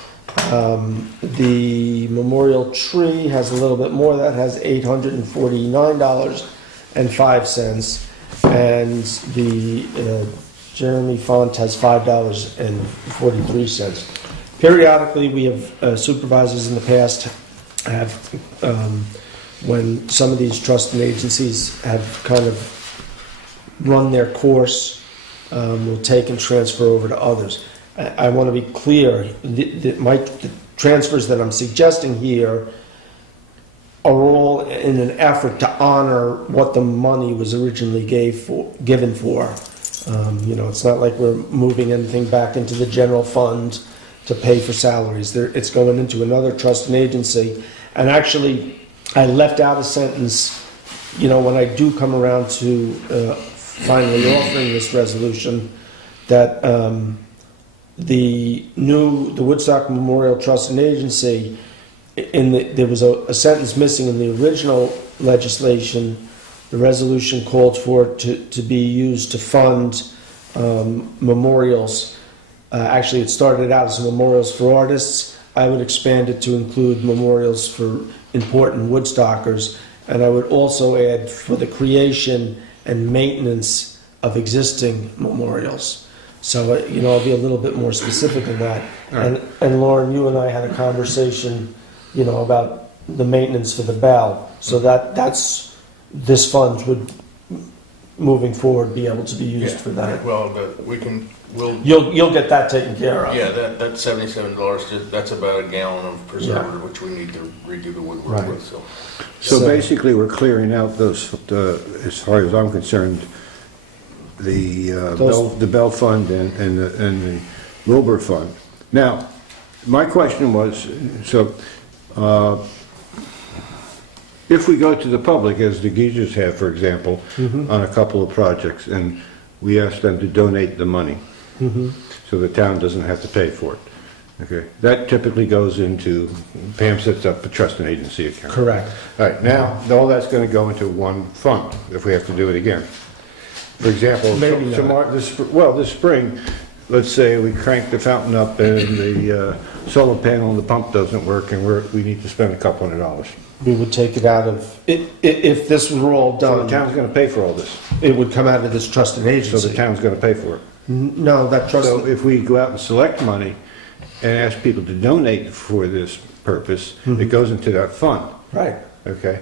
The Memorial Tree has a little bit more. That has $849.05. And the Jeremy Font has $5.43. Periodically, we have supervisors in the past have, when some of these trust and agencies have kind of run their course, will take and transfer over to others. I want to be clear, the transfers that I'm suggesting here are all in an effort to honor what the money was originally given for. It's not like we're moving anything back into the general fund to pay for salaries. It's going into another trust and agency. And actually, I left out a sentence, when I do come around to finally offering this resolution, that the Woodstock Memorial Trust and Agency, there was a sentence missing in the original legislation. The resolution called for it to be used to fund memorials. Actually, it started out as memorials for artists. I would expand it to include memorials for important Woodstockers, and I would also add for the creation and maintenance of existing memorials. So, I'll be a little bit more specific in that. And Lauren, you and I had a conversation, about the maintenance for the bell. So this fund would, moving forward, be able to be used for that. Well, but we'll. You'll get that taken care of. Yeah, that's $77, that's about a gallon of preservative, which we need to redo the woodwork Right. with, so. So So- basically, we're clearing out those, as far as I'm concerned, the Bell Fund and the Wilbur Fund. Now, my question was, so, if we go to the public, as the Geezers have, for example, on a couple of projects, and we ask them to donate the money, so the town doesn't have to pay for it, okay? That typically goes into, Pam sets up a trust and agency account. Correct. All right, now, all that's gonna go into one fund, if we have to do it again. For example, Maybe not. this spring, let's say we crank the fountain up and the solar panel and the pump doesn't work, and we need to spend $200. We would take it out of, if this were all So the done, town's gonna pay for all this, it would come out of this trust and so the agency. town's gonna pay for it. No, that trust, So if we go out and select money and ask people to donate for this purpose, it goes into that fund, right. okay?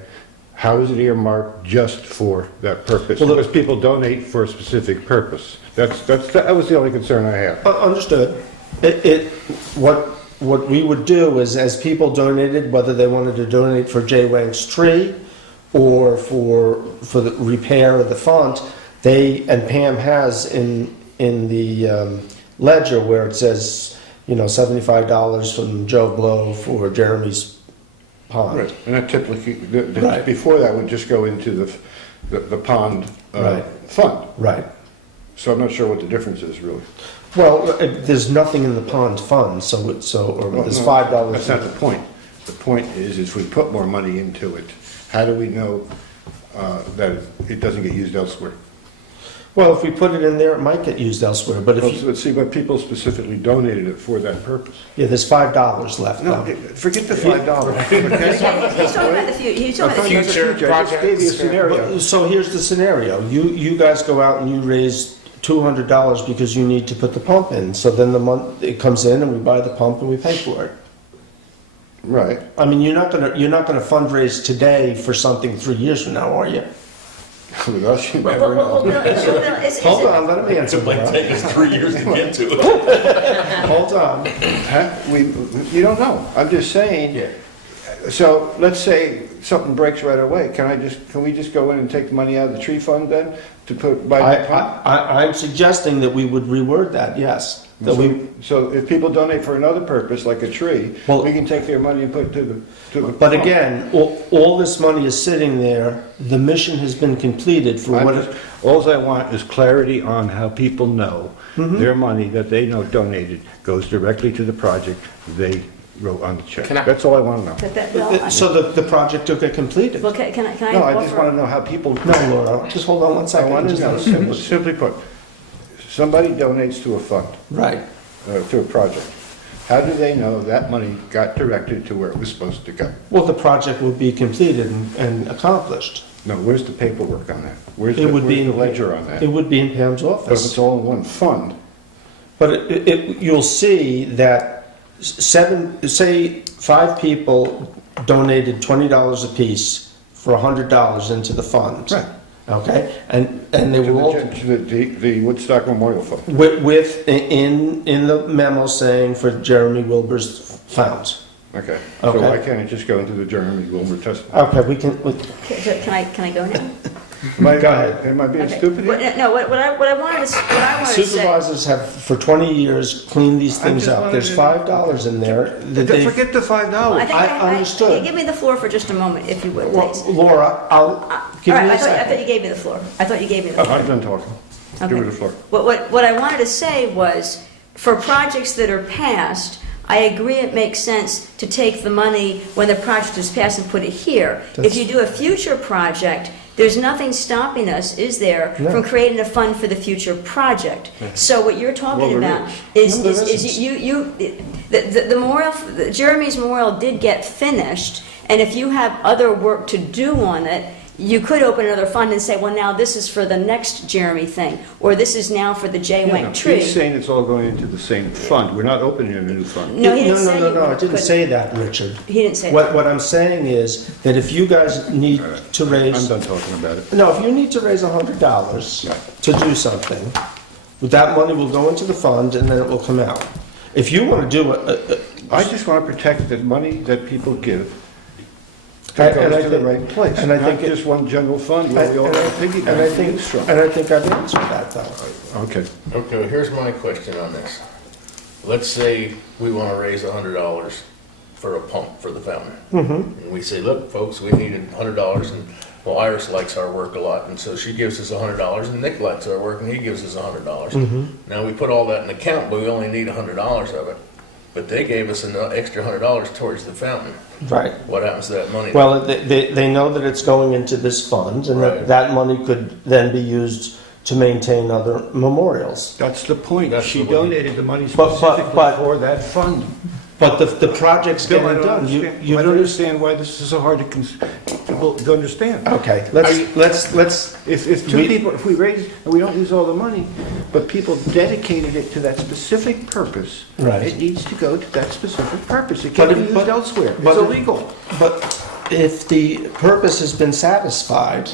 How is it earmarked just for that purpose? Well, Because people donate for a specific purpose. That was the only concern I had. Understood. What we would do is, as people donated, whether they wanted to donate for Jay Wank's tree or for the repair of the font, and Pam has in the ledger where it says, $75 from Joe Blow for Jeremy's pond. Right, and that typically, Right. before that would just go into the pond Right. fund. Right. So I'm not sure what the difference is, really. Well, there's nothing in the pond fund, or there's No, $5. That's not the point. The point is, if we put more money into it, how do we know that it doesn't get used elsewhere? Well, if we put it in there, it might get used elsewhere, but if you, Let's see, but people specifically donated it for that purpose. yeah, there's $5 left. No, though. forget the $5. He's talking about the future, he's talking about the future. Future I just gave you a projects. scenario. So here's the scenario. You guys go out and you raise $200 because you need to put the pump in. So then the month, it comes in and we buy the pump and we pay for it. Right. I mean, you're not gonna fundraise today for something 3 years from now, are you? With us, you Well, never well, know. well, Bill, is it- Hold on, let me answer. Laura. us 3 years to get to it. Hold on. Huh? You don't know. I'm just saying. Yeah. So let's say something breaks right away. Can we just go in and take the money out of the tree fund then to buy the pump? I'm suggesting that we would reword that, yes. That we, So if people donate for another purpose, like a tree, Well- we can take their money and put it to the. but pump. again, all this money is sitting there. The mission has been completed for what it, All I want is clarity on how people know their money that they know donated goes directly to the project they wrote on the check. Can I- That's all I want to know. Bill, so the project will get completed. well, can I No, I just offer- want to know how people. No, Laura, just hold on one I second. want to Just- know, simply put, somebody donates to a fund, Right. to a project. How do they know that money got directed to where it was supposed to go? Well, the project will be completed and accomplished. No, where's the paperwork on that? Where's It the would be where's the in ledger on that? It would be in Pam's But if office. it's all in one fund, But you'll see that say 5 people donated $20 apiece for $100 into the fund. Right. Okay, and they to will all, the Woodstock Memorial Fund. in the memo saying for Jeremy Wilbur's found. Okay, so Okay. why can't it just go into the Jeremy Wilbur Testament? Okay, Can I go now? Go ahead. Am I being Okay. stupid What- here? No, what I wanted to say. Supervisors have for 20 years cleaned these things just up. There's wanted to- $5 in there that they. Forget the $5. I understood. Give me the floor for just a moment, if you would, Well, please. Laura, I'll give All you right, a I thought second. you gave me the floor. I thought you gave me the Oh, floor. I'm done talking. Give Okay. me the floor. What I wanted to say was, for projects that are passed, I agree it makes sense to take the money when the project is passed and put it here. If you do a future project, there's nothing stopping us, is there, No. from creating a fund for the future project? So what you're talking Well, there about is. is, No, there is isn't. the memorial, Jeremy's memorial did get finished, and if you have other work to do on it, you could open another fund and say, well, now this is for the next Jeremy thing, or this is now for the J. Yeah, Wank no, tree. He's saying it's all going into the same fund. We're not opening a new fund. No, he didn't say No, you I didn't could. say that, Richard. He didn't say that. What I'm saying is that if you guys need to I'm raise, done talking about it. no, if you need to raise $100 to do something, that money will go into the fund and then it will come out. If you want to do it, I just want to protect the money that people give. And That I goes to the think- right place, and I not think it- just one general fund where we all piggyback. and I think, use from. and I think I've answered that though. Okay. Okay, here's my question on this. Let's say we want to raise $100 for a pump for the fountain. And we say, look, folks, we need $100, and well, Iris likes our work a lot, and so she gives us $100, and Nick likes our work, and he gives us $100. Now, we put all that in the account, but we only need $100 of it. But they gave us an extra $100 towards the fountain. Right. What happens to that money? Well, they know that it's going into this fund and Right. that money could then be used to maintain other memorials. That's the point. That's She the way- donated the money But- specifically but- for that fund. But the project's Bill, I getting don't done. understand. You I don't don't understand why this is so hard to understand. Okay, Are you- let's, If two people, if we raise, and we don't use all the money, but people dedicated it to that specific purpose, Right. it needs to go to that specific purpose. It But can't be if- used but- elsewhere. It's but- illegal. but if the purpose has been satisfied,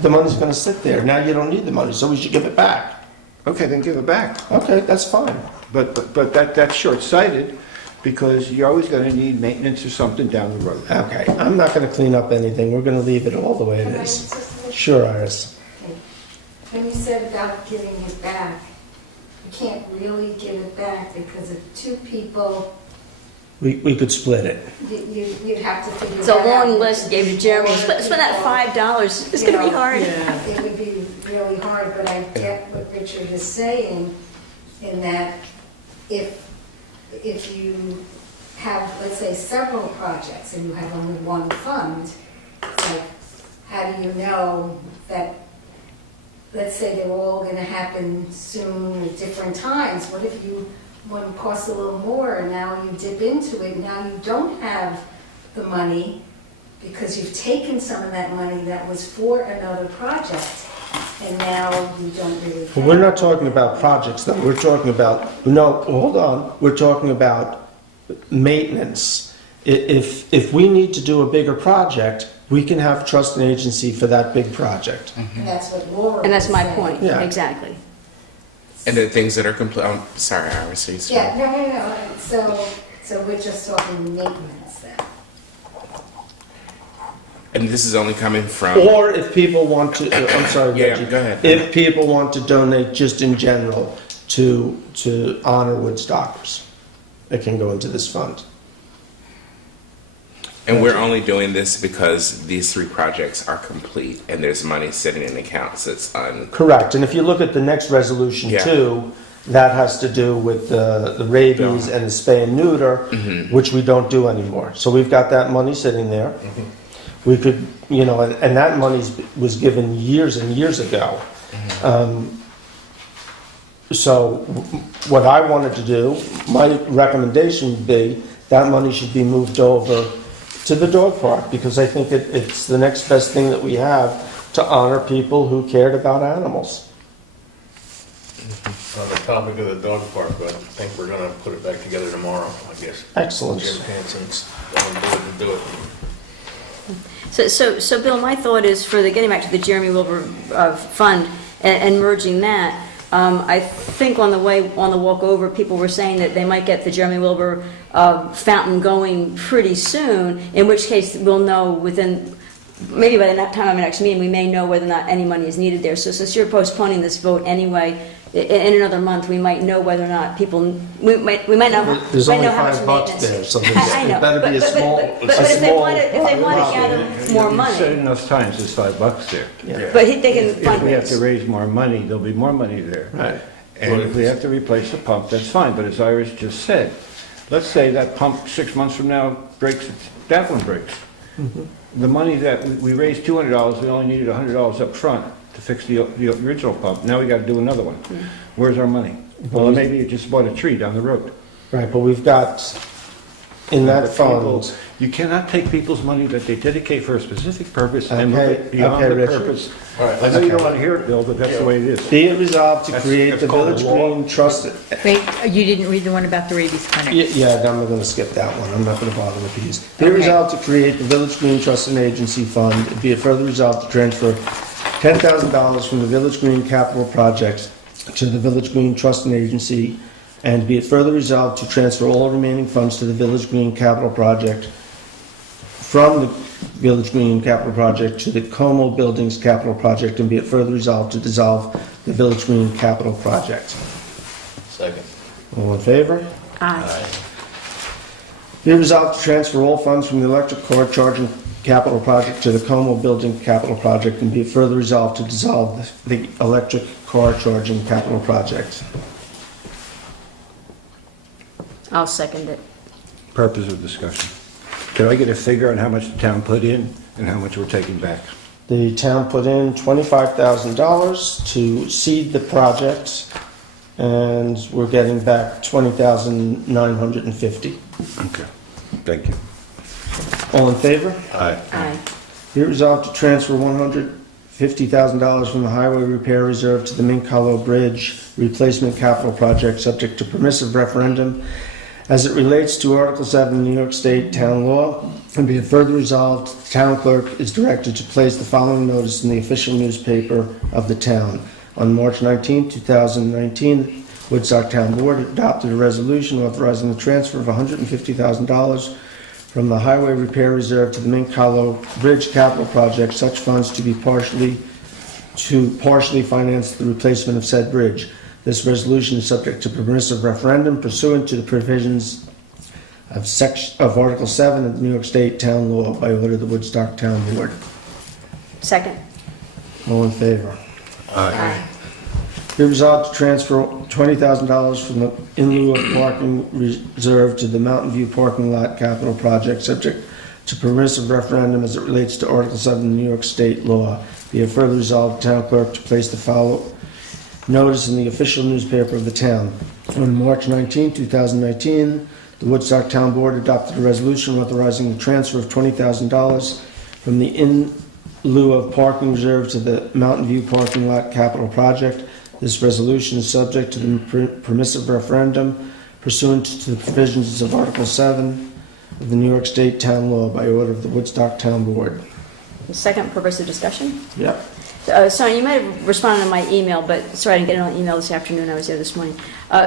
the money's gonna sit there. Now you don't need the money, so we should give it back. Okay, then give it back. Okay, that's fine. But that's short-sighted, because you're always gonna need maintenance or something down the road. Okay, I'm not gonna clean up anything. We're gonna leave it all the way it Can I is. just- Sure, Iris. When you said about giving it back, you can't really give it back because if two people, We could split it. you'd have to figure It's that a out. long list, gave to Jeremy. Spend that $5. It's gonna be hard. It would be really hard, but I get what Richard is saying in that if you have, let's say, several projects and you have only one fund, it's like, how do you know that, let's say they're all gonna happen soon at different times? What if one costs a little more and now you dip into it, now you don't have the money because you've taken some of that money that was for another project and now you don't really have. But we're not talking about projects, though. We're talking about, no, hold on. We're talking about maintenance. If we need to do a bigger project, we can have trust and agency for that big project. And that's what Laura And that's was my saying. point, Yeah. exactly. And the things that are complete. Sorry, Iris. You said- Yeah, no. So we're just talking maintenance then. And this is only coming from. Or if people want to, I'm sorry, Yeah, Reggie. go ahead. If people want to donate just in general to honor Woodstockers, it can go into this fund. And we're only doing this because these 3 projects are complete and there's money sitting in accounts that's Correct, and if you look at the next resolution Yeah. too, that has to do with the rabies and the spay and neuter, which we don't do anymore. So we've got that money sitting there. We could, and that money was given years and years ago. So what I wanted to do, my recommendation would be that money should be moved over to the dog park because I think it's the next best thing that we have to honor people who cared about animals. On the topic of the dog park, I think we're gonna put it back together tomorrow, I guess. Excellent. Jim Hanson's gonna do it. So Bill, my thought is for getting back to the Jeremy Wilbur fund and merging that, I think on the walk over, people were saying that they might get the Jeremy Wilbur fountain going pretty soon, in which case we'll know within, maybe by the time of our next meeting, we may know whether or not any money is needed there. So since you're postponing this vote anyway, in another month, we might know whether or not we might know. There's might only know how much $5 maintenance. there, so I know, it better be a but- small. but if they want to gather more You said money, enough times, there's $5 there. but they can If we have to fundraise. raise more money, there'll be more money there. Right. And if we have to replace the pump, that's fine, but as Iris just said, let's say that pump 6 months from now breaks, that one breaks. the money that, we raised $200, we only needed $100 up front to fix the original pump. Now we gotta do another one. Where's our money? Well, maybe you just bought a tree down the road. Right, but we've got, in that People- fund, You cannot take people's money that they dedicate for a specific purpose and move Okay, it beyond okay, the Richard. purpose. All right, I know you don't okay. wanna hear it, Bill, but that's the way it is. be it resolved to That's- create that's the called Village the law. Green Trust. Wait, you didn't read the one about the rabies clinic? Yeah, I'm gonna skip that one, I'm not gonna bother with these. Be it Okay. resolved to create the Village Green Trust and Agency Fund, be it further resolved to transfer $10,000 from the Village Green Capital Projects to the Village Green Trust and Agency, and be it further resolved to transfer all remaining funds to the Village Green Capital Project from the Village Green Capital Project to the Como Buildings Capital Project, and be it further resolved to dissolve the Village Green Capital Project. Second. All in favor? Aye. Be it resolved to transfer all funds from the electric car charging capital project to the Como Building Capital Project, and be it further resolved to dissolve the electric car charging capital project. I'll second it. Purpose of discussion. Can I get a figure on how much the town put in and how much we're taking back? The town put in $25,000 to seed the project, and we're getting back $20,950. Okay, thank you. All in favor? Aye. Aye. Be it resolved to transfer $150,000 from the Highway Repair Reserve to the Mink Hollow Bridge Replacement Capital Project, subject to permissive referendum as it relates to Article 7 New York State Town Law, and be it further resolved, the town clerk is directed to place the following notice in the official newspaper of the town. On March 19, 2019, Woodstock Town Board adopted a resolution authorizing the transfer of $150,000 from the Highway Repair Reserve to the Mink Hollow Bridge Capital Project, such funds to be partially finance the replacement of said bridge. This resolution is subject to permissive referendum pursuant to the provisions of Article 7 of the New York State Town Law by order of the Woodstock Town Board. Second. All in favor? Aye. Be resolved to transfer $20,000 from the in lieu of parking reserve to the Mountain View Parking Lot Capital Project, subject to permissive referendum as it relates to Article 7 of the New York State Law. Be it further resolved, the town clerk to place the following notice in the official newspaper of the town. On March 19, 2019, the Woodstock Town Board adopted a resolution authorizing the transfer of $20,000 from the in lieu of parking reserve to the Mountain View Parking Lot Capital Project. This resolution is subject to the permissive referendum pursuant to the provisions of Article 7 of the New York State Town Law by order of the Woodstock Town Board. The second purpose of discussion? Yep. Sonia, you might have responded to my email, but sorry I didn't get it on email this afternoon. I was there this morning.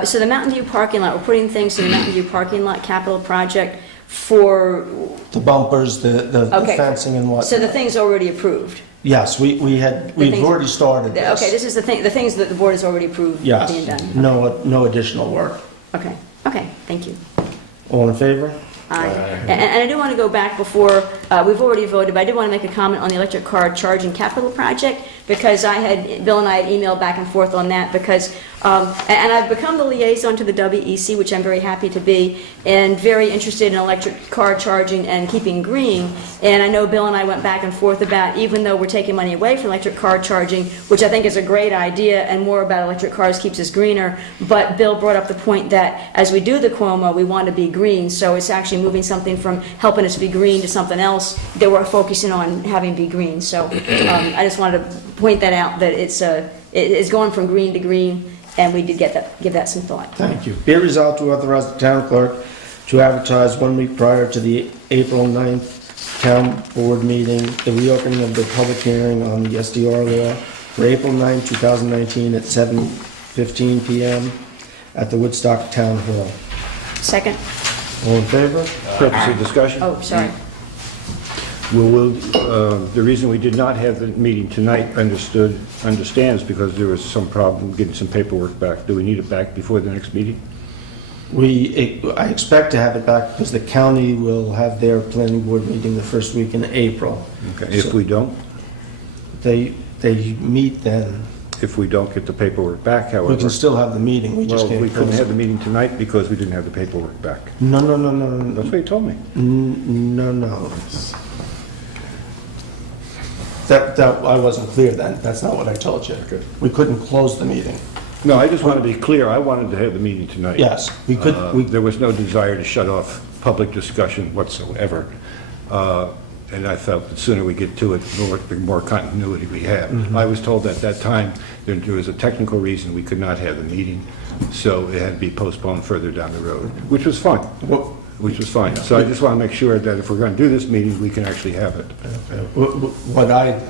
So the Mountain View parking lot, we're putting things in the Mountain View parking lot capital project for, The bumpers, the Okay. fencing and what. so the thing's already approved. Yes, we've things- already started this. Okay, this is the things that the board has already approved Yes, being done. no additional work. Okay, thank you. All in favor? Aye. And I do want to go back before, we've already voted, but I did want to make a comment on the electric car charging capital project, because Bill and I had emailed back and forth on that, because, and I've become the liaison to the WEC, which I'm very happy to be, and very interested in electric car charging and keeping green. And I know Bill and I went back and forth about, even though we're taking money away from electric car charging, which I think is a great idea, and more about electric cars keeps us greener, but Bill brought up the point that as we do the Cuomo, we want to be green, so it's actually moving something from helping us be green to something else that we're focusing on having be green. So I just wanted to point that out, that it's going from green to green, and we did give that some thought. Thank you. Be it resolved to authorize the town clerk to advertise 1 week prior to the April 9th town board meeting, the reopening of the public hearing on the SDR law for April 9, 2019 at 7:15 p.m. at the Woodstock Town Hall. Second? All in favor? Purpose of discussion? Oh, sorry. The reason we did not have the meeting tonight understands because there was some problem getting some paperwork back. Do we need it back before the next meeting? I expect to have it back because the county will have their planning board meeting the first week in April. Okay. If we don't? They meet then. If we don't get the paperwork back, however? We can still have the meeting, we just Well, can't we couldn't close have the it. meeting tonight because we didn't have the paperwork back. No. That's what you told me. No. That I wasn't clear then. That's not what I told you. Good. We couldn't close the meeting. No, I just want to be clear, I wanted to have the meeting tonight. Yes, we could, There was no desire to shut off public discussion whatsoever. And I felt the sooner we get to it, the more continuity we have. I was told at that time that there was a technical reason we could not have the meeting, so it had to be postponed further down the road, which was fine. Which was fine. So I just want to make sure that if we're going to do this meeting, we can actually have it. what I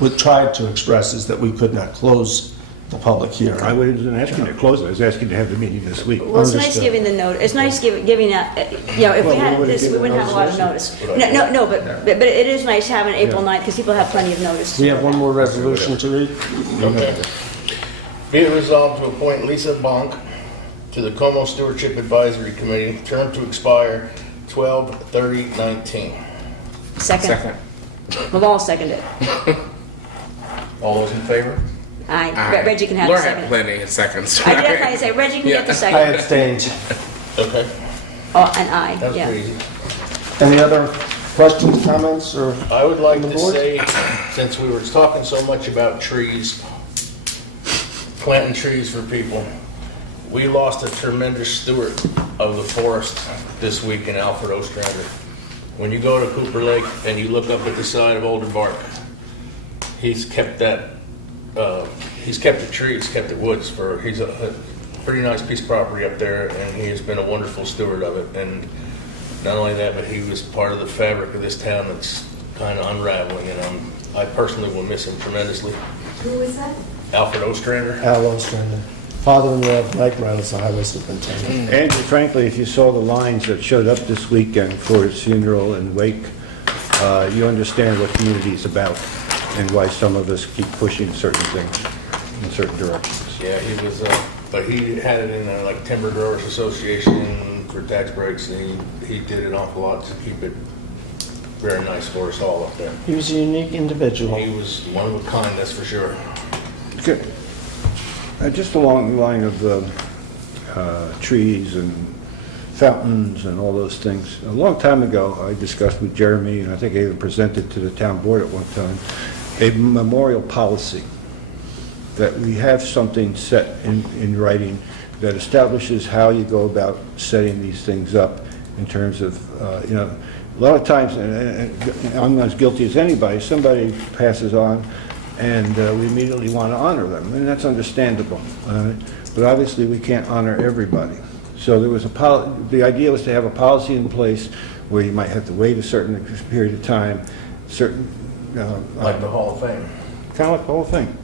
would try to express is that we could not close the public hearing. I wasn't asking to close it, I was asking to have the meeting this week. Well, it's nice Understood. giving the notice, it's nice giving out, you know, if we Well, we had would've this, we given wouldn't have a lot of notice. notice. No, but it is nice having April 9th, because people have plenty of notice. We have one more resolution to read. Okay. Be it resolved to appoint Lisa Bonk to the Como Stewardship Advisory Committee, term to expire 12/30/19. Second. We'll all second it. All those in favor? Aye. Reggie can have the Laura had second. plenty of seconds. I did have to say, Reggie can get the I second. abstained. Okay, Oh, and I, that's yeah. pretty easy. Any other questions, comments, or? I would like On the to board? say, since we were talking so much about trees, planting trees for people, we lost a tremendous steward of the forest this week in Alfred Ostrander. When you go to Cooper Lake and you look up at the side of Older Bark, he's kept that, he's kept the trees, kept the woods for, he's a pretty nice piece of property up there, and he has been a wonderful steward of it. And not only that, but he was part of the fabric of this town that's kind of unraveling, and I personally will miss him tremendously. Who is that? Alfred Ostrander. Al Ostrander, father-in-law of Mike Reynolds, the highway superintendent. And frankly, if you saw the lines that showed up this weekend for his funeral and wake, you understand what community is about and why some of us keep pushing certain things in certain directions. Yeah, he was, but he had it in like Timber Growers Association for tax breaks, and he did an awful lot to keep it very nice for us all up there. He was a unique individual. He was one of a kind, that's for sure. Good. Just along the line of trees and fountains and all those things, a long time ago, I discussed with Jeremy, and I think I even presented to the town board at one time, a memorial policy, that we have something set in writing that establishes how you go about setting these things up in terms of, you know, a lot of times, and I'm as guilty as anybody, somebody passes on and we immediately want to honor them, and that's understandable. But obviously we can't honor everybody. So there was the idea was to have a policy in place where you might have to wait a certain period of time, certain... Like the Hall of Fame. Kind of like the whole thing.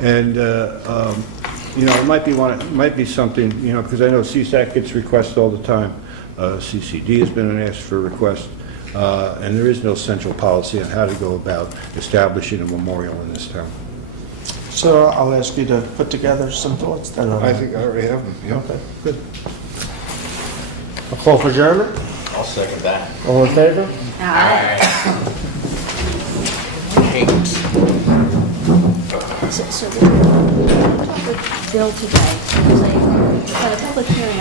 And, you know, it might be something, you know, because I know CSAC gets requests all the time. CCD has been asked for requests, and there is no central policy on how to go about establishing a memorial in this town. So I'll ask you to put together some thoughts then on that. I think I already have them, yeah. Okay, good. A call for adjournment? I'll second that. All in favor? Aye. Hate. So we'll talk with Bill today, because I had a public hearing.